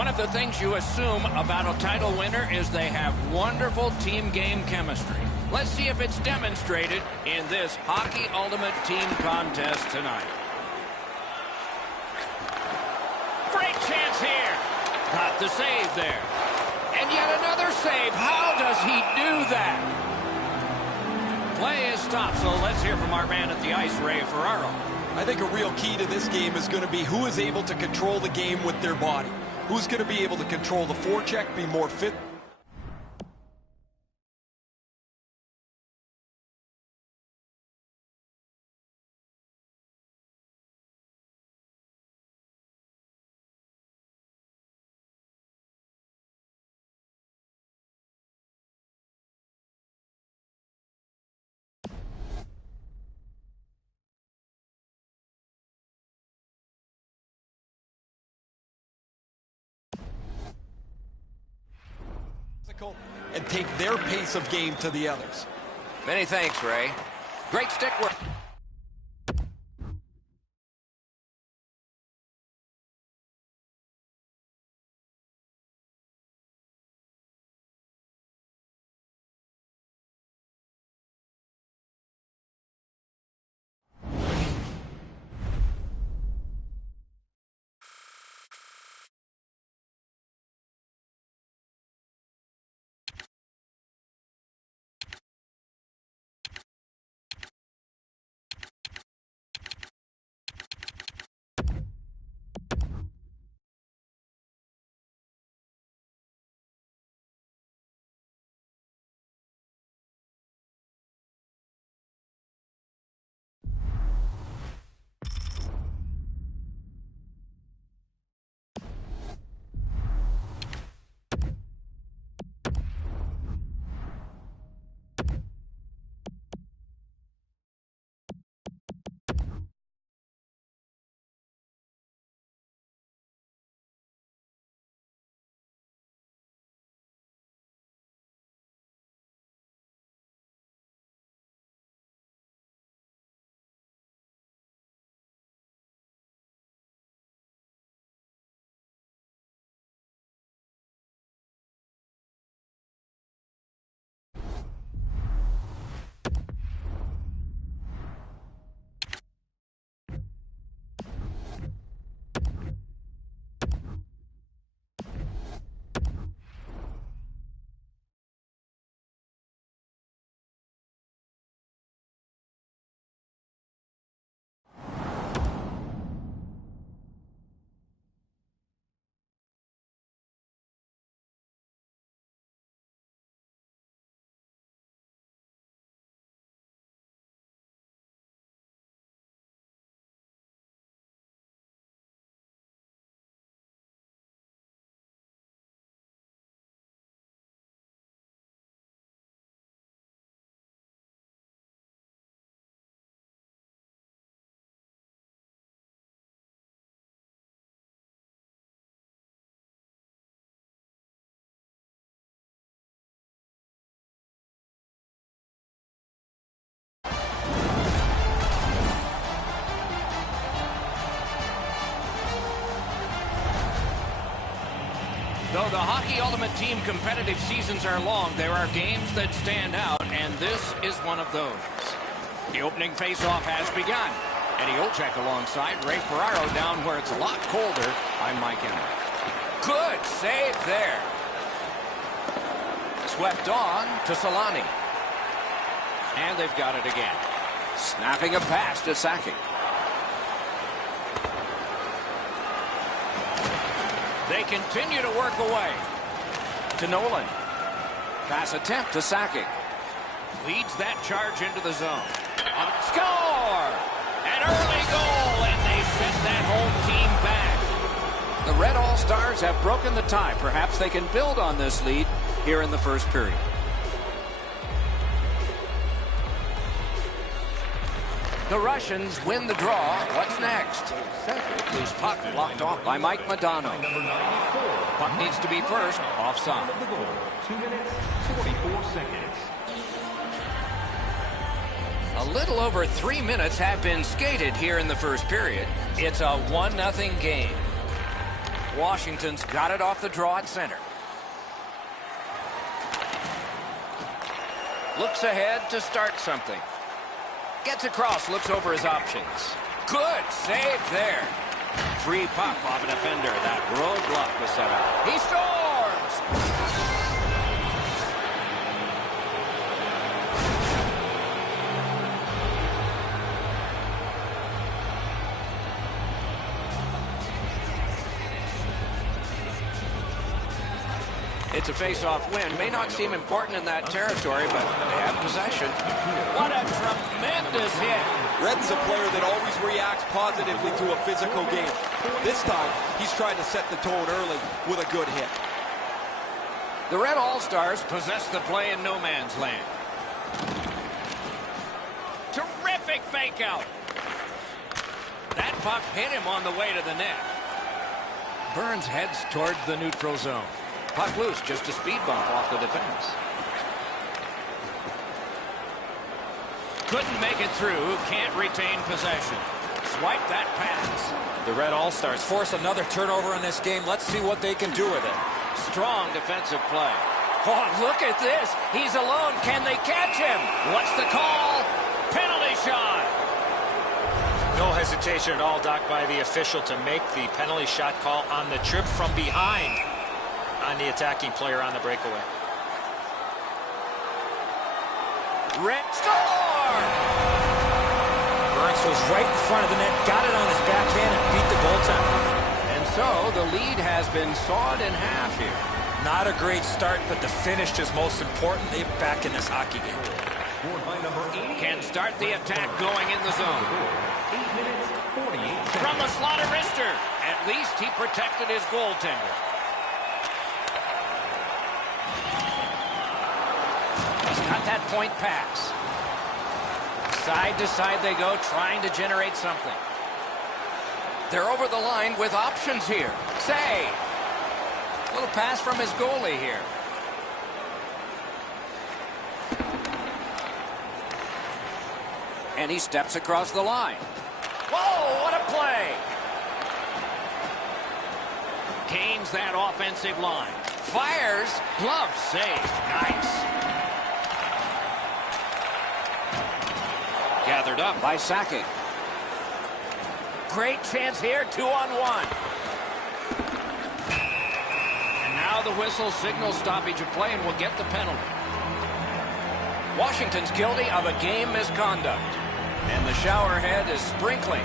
One of the things you assume about a title winner is they have wonderful team game chemistry. Let's see if it's demonstrated in this Hockey Ultimate Team contest tonight. Great chance here. Got the save there. And yet another save. How does he do that? Play is stopped, so let's hear from our man at the ice, Ray Ferraro. I think a real key to this game is going to be who is able to control the game with their body. Who's going to be able to control the forecheck, be more fit. And take their pace of game to the others. Many thanks, Ray. Great stick work. Though the Hockey Ultimate Team competitive seasons are long, there are games that stand out, and this is one of those. The opening faceoff has begun. Eddie Olczyk alongside Ray Ferraro down where it's a lot colder. I'm Mike Emmer. Good save there. Swept on to Solani. And they've got it again. Snapping a pass to Sakic. They continue to work away. To Nolan. Pass attempt to Sakic. Leads that charge into the zone. Score! An early goal, and they sent that home team back. The Red All-Stars have broken the tie. Perhaps they can build on this lead here in the first period. The Russians win the draw. What's next? Loose puck blocked off by Mike Modano. Puck needs to be first. Offside. 2 minutes, 44 seconds. A little over 3 minutes have been skated here in the first period. It's a 1-0 game. Washington's got it off the draw at center. Looks ahead to start something. Gets across, looks over his options. Good save there. Free puck off a defender. That roadblock was set up. He scores! It's a face-off win. May not seem important in that territory, but they have possession. What a tremendous hit. Redden's a player that always reacts positively to a physical game. This time, he's trying to set the tone early with a good hit. The Red All-Stars possess the play in no man's land. Terrific fake out. That puck hit him on the way to the net. Burns heads toward the neutral zone. Puck loose, just a speed bump off the defense. Couldn't make it through, can't retain possession. Swipe that pass. The Red All-Stars force another turnover in this game. Let's see what they can do with it. Strong defensive play. Oh, look at this. He's alone. Can they catch him? What's the call? Penalty shot. No hesitation at all, Doc, by the official to make the penalty shot call on the trip from behind on the attacking player on the breakaway. Red score! Burns was right in front of the net, got it on his backhand, and beat the goaltender. And so the lead has been sawed in half here. Not a great start, but the finish is most important. They're back in this hockey game. Can start the attack going in the zone. 8 minutes, 48 seconds. From the slot of wrister. At least he protected his goaltender. He's got that point pass. Side to side they go, trying to generate something. They're over the line with options here. Save. Little pass from his goalie here. And he steps across the line. Whoa, what a play! Gains that offensive line. Fires. Glove save. Nice. Gathered up by Sakic. Great chance here, 2-on-1. And now the whistle signals stoppage of play and will get the penalty. Washington's guilty of a game misconduct. And the shower head is sprinkling.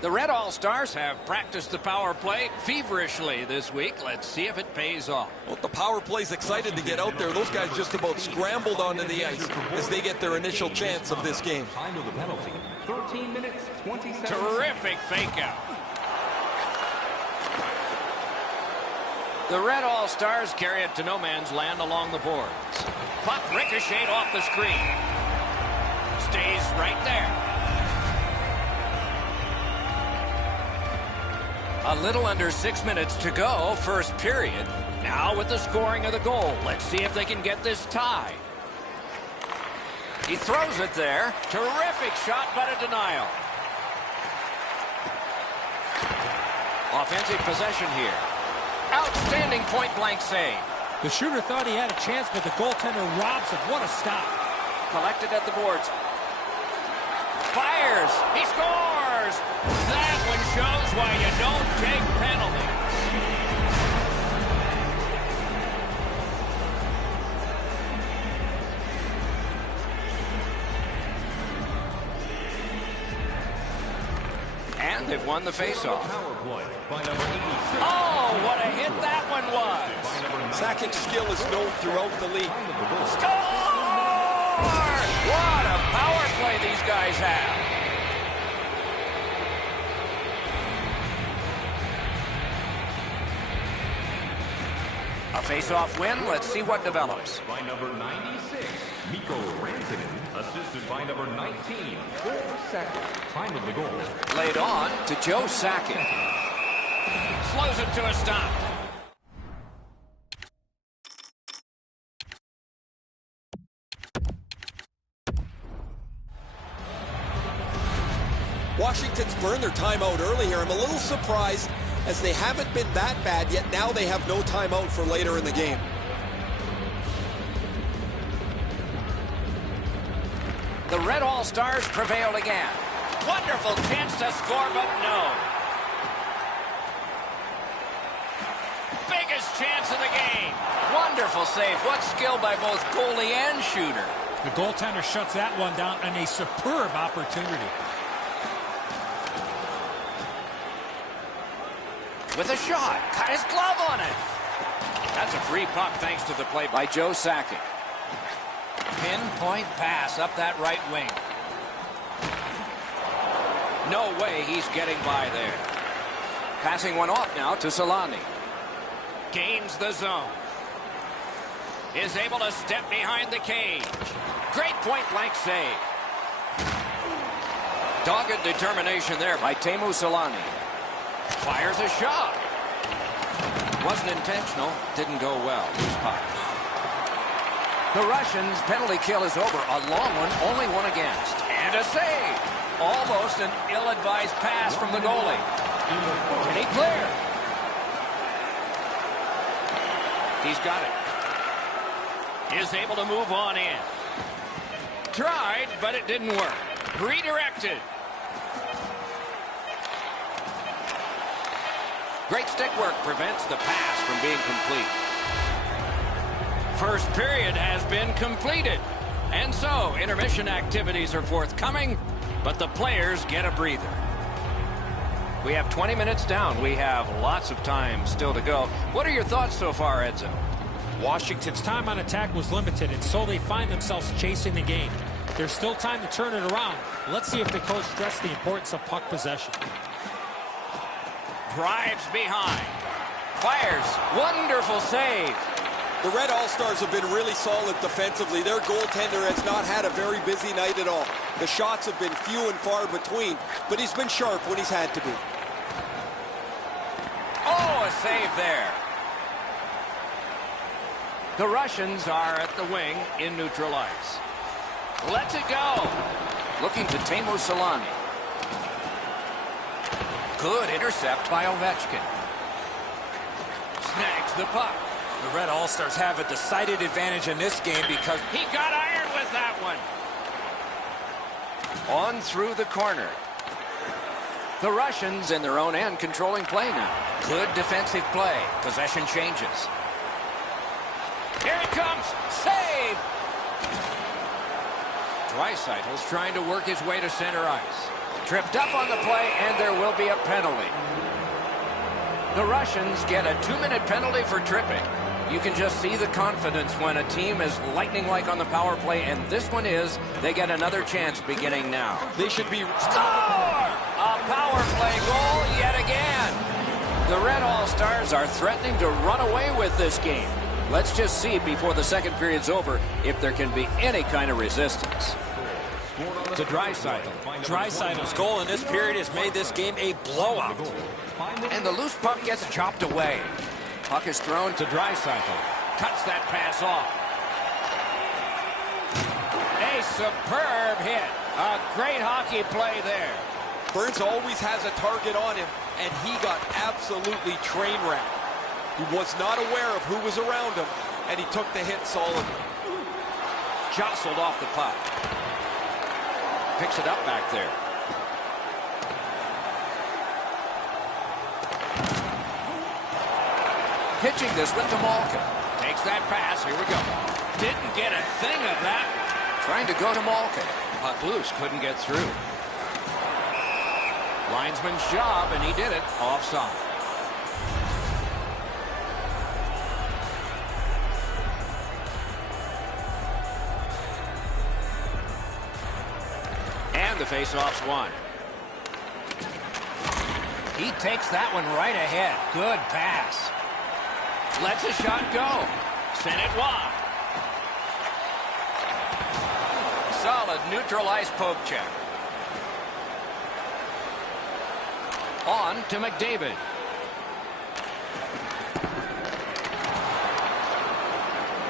The Red All-Stars have practiced the power play feverishly this week. Let's see if it pays off. Well, the power play's excited to get out there. Those guys just about scrambled onto the ice as they get their initial chance of this game. Time of the penalty, 13 minutes, 27 seconds. Terrific fake out. The Red All-Stars carry it to no man's land along the boards. Puck ricocheted off the screen. Stays right there. A little under 6 minutes to go, first period. Now with the scoring of the goal. Let's see if they can get this tie. He throws it there. Terrific shot, but a denial. Offensive possession here. Outstanding point-blank save. The shooter thought he had a chance, but the goaltender robs him. What a stop. Collected at the boards. Fires. He scores. That one shows why you don't take penalties. And they've won the faceoff. Power play by number 86. Oh, what a hit that one was. Sakic's skill is known throughout the league. Score! What a power play these guys have. A face-off win. Let's see what develops. By number 96, Mikko Rantanen, assisted by number 19, Joe Sakic. Time of the goal. Laid on to Joe Sakic. Slows it to a stop. Washington's burned their timeout early here. I'm a little surprised as they haven't been that bad, yet now they have no timeout for later in the game. The Red All-Stars prevailed again. Wonderful chance to score, but no. Biggest chance of the game. Wonderful save. What skill by both goalie and shooter. The goaltender shuts that one down on a superb opportunity. With a shot. Got his glove on it. That's a free puck thanks to the play by Joe Sakic. Pinpoint pass up that right wing. No way he's getting by there. Passing one off now to Solani. Gains the zone. Is able to step behind the cage. Great point-blank save. Dogged determination there by Teemu Solani. Fires a shot. Wasn't intentional. Didn't go well. Loose puck. The Russians' penalty kill is over. A long one, only one against. And a save. Almost an ill-advised pass from the goalie. Can he clear? He's got it. Is able to move on in. Tried, but it didn't work. Redirected. Great stick work prevents the pass from being complete. First period has been completed. And so, intermission activities are forthcoming, but the players get a breather. We have 20 minutes down. We have lots of time still to go. What are your thoughts so far, Edzo? Washington's time on attack was limited, and so they find themselves chasing the game. There's still time to turn it around. Let's see if the coach stressed the importance of puck possession. Drives behind. Fires. Wonderful save. The Red All-Stars have been really solid defensively. Their goaltender has not had a very busy night at all. The shots have been few and far between, but he's been sharp when he's had to be. Oh, a save there. The Russians are at the wing in neutral ice. Lets it go. Looking to Teemu Solani. Good intercept by Ovechkin. Snags the puck. The Red All-Stars have a decided advantage in this game because He got iron with that one. On through the corner. The Russians in their own end controlling play now. Good defensive play. Possession changes. Here it comes. Save. Draisaitl's trying to work his way to center ice. Tripped up on the play, and there will be a penalty. The Russians get a 2-minute penalty for tripping. You can just see the confidence when a team is lightning-like on the power play, and this one is. They get another chance beginning now. They should be... Score! A power play goal yet again. The Red All-Stars are threatening to run away with this game. Let's just see before the second period's over if there can be any kind of resistance. To Draisaitl. Draisaitl's goal in this period has made this game a blowout. And the loose puck gets chopped away. Puck is thrown to Draisaitl. Cuts that pass off. A superb hit. A great hockey play there. Burns always has a target on him, and he got absolutely train wrecked. He was not aware of who was around him, and he took the hit solidly. Jostled off the puck. Picks it up back there. Pitching this one to Malkin. Takes that pass. Here we go. Didn't get a thing of that. Trying to go to Malkin. Puck loose. Couldn't get through. Linesman's job, and he did it. Offside. And the faceoff's won. He takes that one right ahead. Good pass. Lets a shot go. Sent it wide. Solid neutral ice poke check. On to McDavid.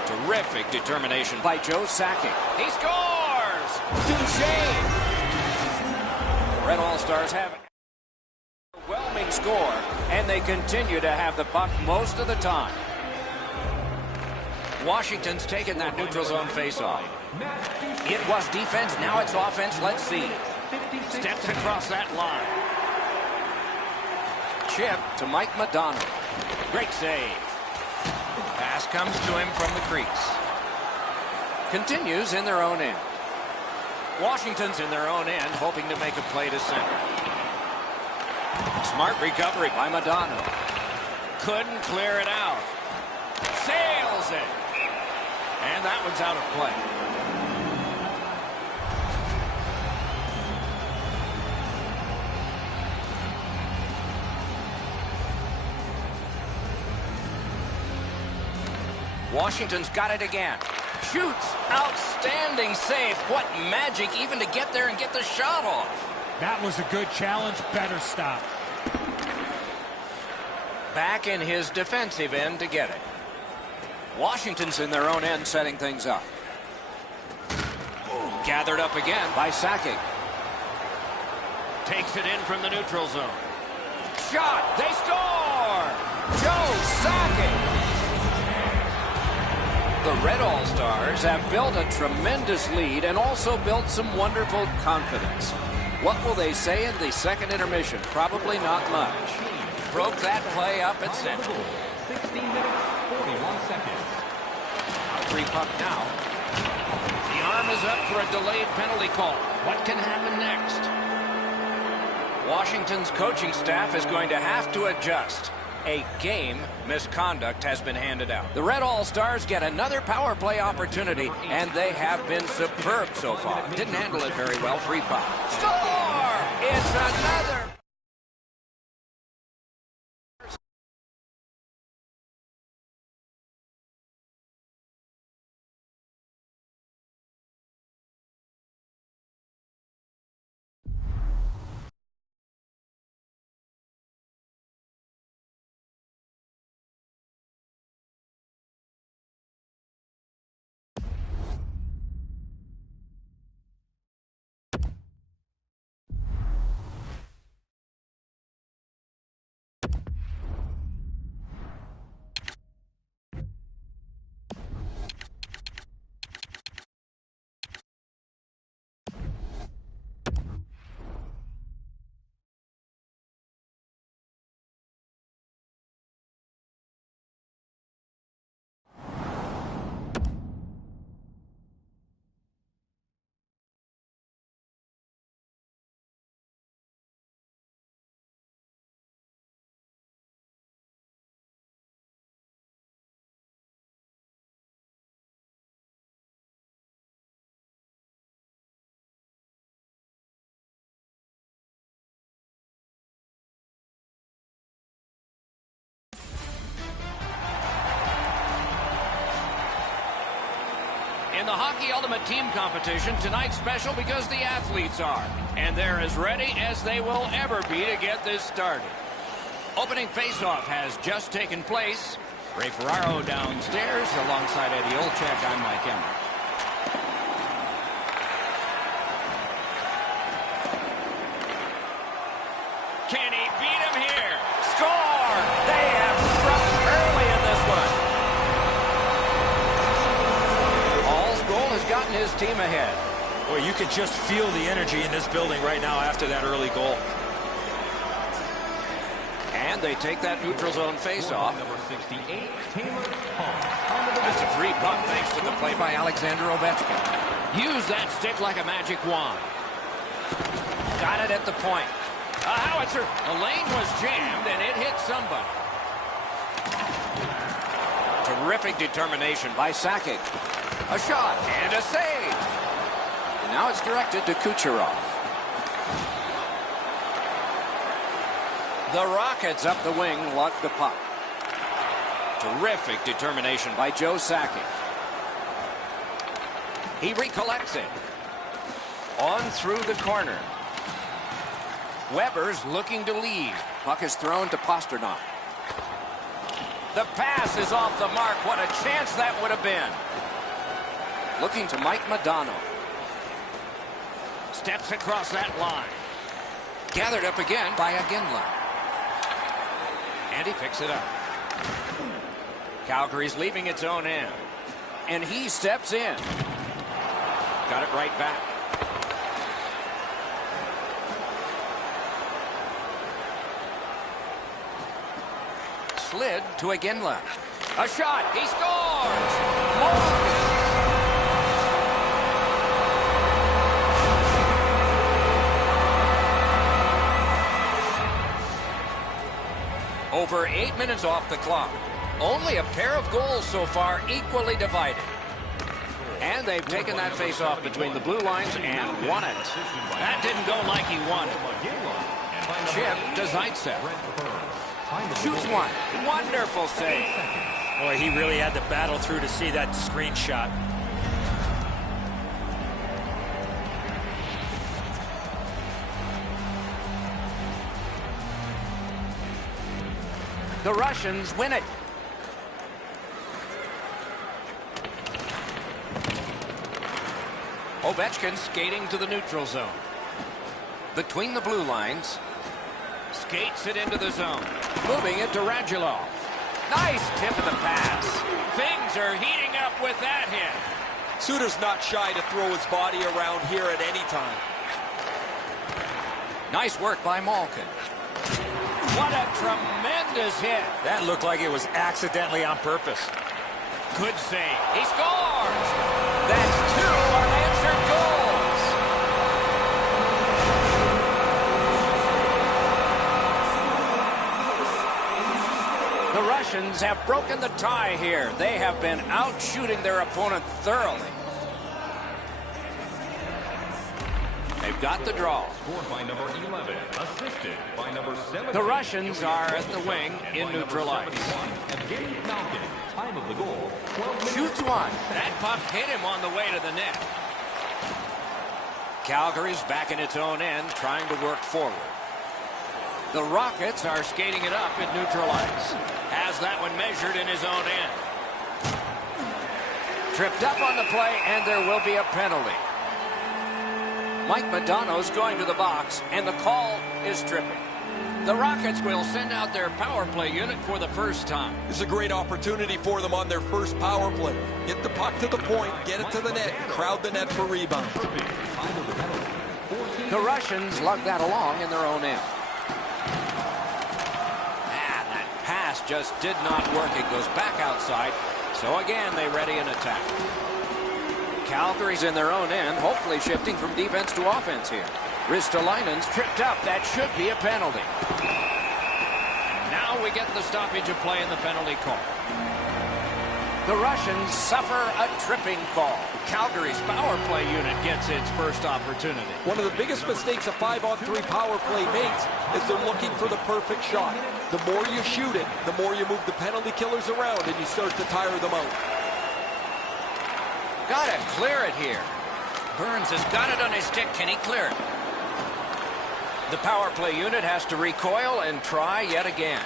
Terrific determination by Joe Sakic. He scores! Duchesne. Red All-Stars have an overwhelming score, and they continue to have the puck most of the time. Washington's taken that neutral zone faceoff. It was defense, now it's offense. Let's see. Steps across that line. Chip to Mike Madonna. Great save. Pass comes to him from the crease. Continues in their own end. Washington's in their own end, hoping to make a play to center. Smart recovery by Madonna. Couldn't clear it out. Sails it. And that one's out of play. Washington's got it again. Shoots. Outstanding save. What magic even to get there and get the shot off. That was a good challenge. Better stop. Back in his defensive end to get it. Washington's in their own end setting things up. Gathered up again by Sakic. Takes it in from the neutral zone. Shot. They score. Joe Sakic. The Red All-Stars have built a tremendous lead and also built some wonderful confidence. What will they say in the second intermission? Probably not much. Broke that play up at center. 16 minutes, 41 seconds. Free puck now. The arm is up for a delayed penalty call. What can happen next? Washington's coaching staff is going to have to adjust. A game misconduct has been handed out. The Red All-Stars get another power play opportunity, and they have been superb so far. Didn't handle it very well. Free puck. Score! It's another. In the Hockey Ultimate Team competition, tonight's special because the athletes are. And they're as ready as they will ever be to get this started. Opening faceoff has just taken place. Ray Ferraro downstairs alongside Eddie Olczyk. I'm Mike Emmer. Can he beat him here? Score! They have struck early in this one. Has gotten his team ahead. Boy, you could just feel the energy in this building right now after that early goal. And they take that neutral zone face-off. Number 68, Taylor. That's a free puck thanks to the play by Alexander Ovechkin. Use that stick like a magic wand. Got it at the point. A howitzer. The lane was jammed and it hit somebody. Terrific determination by Sakic. A shot and a save. And now it's directed to Kucherov. The Rockets up the wing lug the puck. Terrific determination by Joe Sakic. He recollects it. On through the corner. Weber's looking to leave. Puck is thrown to Pasternak. The pass is off the mark. What a chance that would have been. Looking to Mike Madonna. Steps across that line. Gathered up again by Iginla. And he picks it up. Calgary's leaving its own end. And he steps in. Got it right back. Slid to Iginla. A shot. He scores! Malkin. Over 8 minutes off the clock. Only a pair of goals so far, equally divided. And they've taken that face-off between the blue lines and won it. That didn't go like he wanted. Chip to Zaitsev. Shoots one. Wonderful save. Boy, he really had to battle through to see that screenshot. The Russians win it. Ovechkin skating to the neutral zone. Between the blue lines. Skates it into the zone. Moving it to Radulov. Nice tip of the pass. Things are heating up with that hit. Suter's not shy to throw his body around here at any time. Nice work by Malkin. What a tremendous hit. That looked like it was accidentally on purpose. Good save. He scores. That's two unanswered goals. The Russians have broken the tie here. They have been out shooting their opponent thoroughly. They've got the draw. Scored by number 11, assisted by number 7. The Russians are at the wing in neutral ice. And Gabe Malkin, time of the goal, 12 minutes. Shoots one. That puck hit him on the way to the net. Calgary's back in its own end, trying to work forward. The Rockets are skating it up at neutral ice. Has that one measured in his own end. Tripped up on the play, and there will be a penalty. Mike Modano's going to the box, and the call is tripping. The Rockets will send out their power play unit for the first time. This is a great opportunity for them on their first power play. Get the puck to the point, get it to the net, crowd the net for rebound. The Russians lug that along in their own end. And that pass just did not work. It goes back outside. So again, they ready an attack. Calgary's in their own end, hopefully shifting from defense to offense here. Ristolainen's tripped up. That should be a penalty. Now we get the stoppage of play in the penalty call. The Russians suffer a tripping call. Calgary's power play unit gets its first opportunity. One of the biggest mistakes a 5-on-3 power play makes is they're looking for the perfect shot. The more you shoot it, the more you move the penalty killers around and you start to tire them out. Got to clear it here. Burns has got it on his stick. Can he clear it? The power play unit has to recoil and try yet again.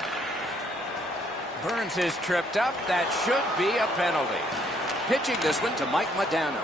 Burns is tripped up. That should be a penalty. Pitching this one to Mike Modano.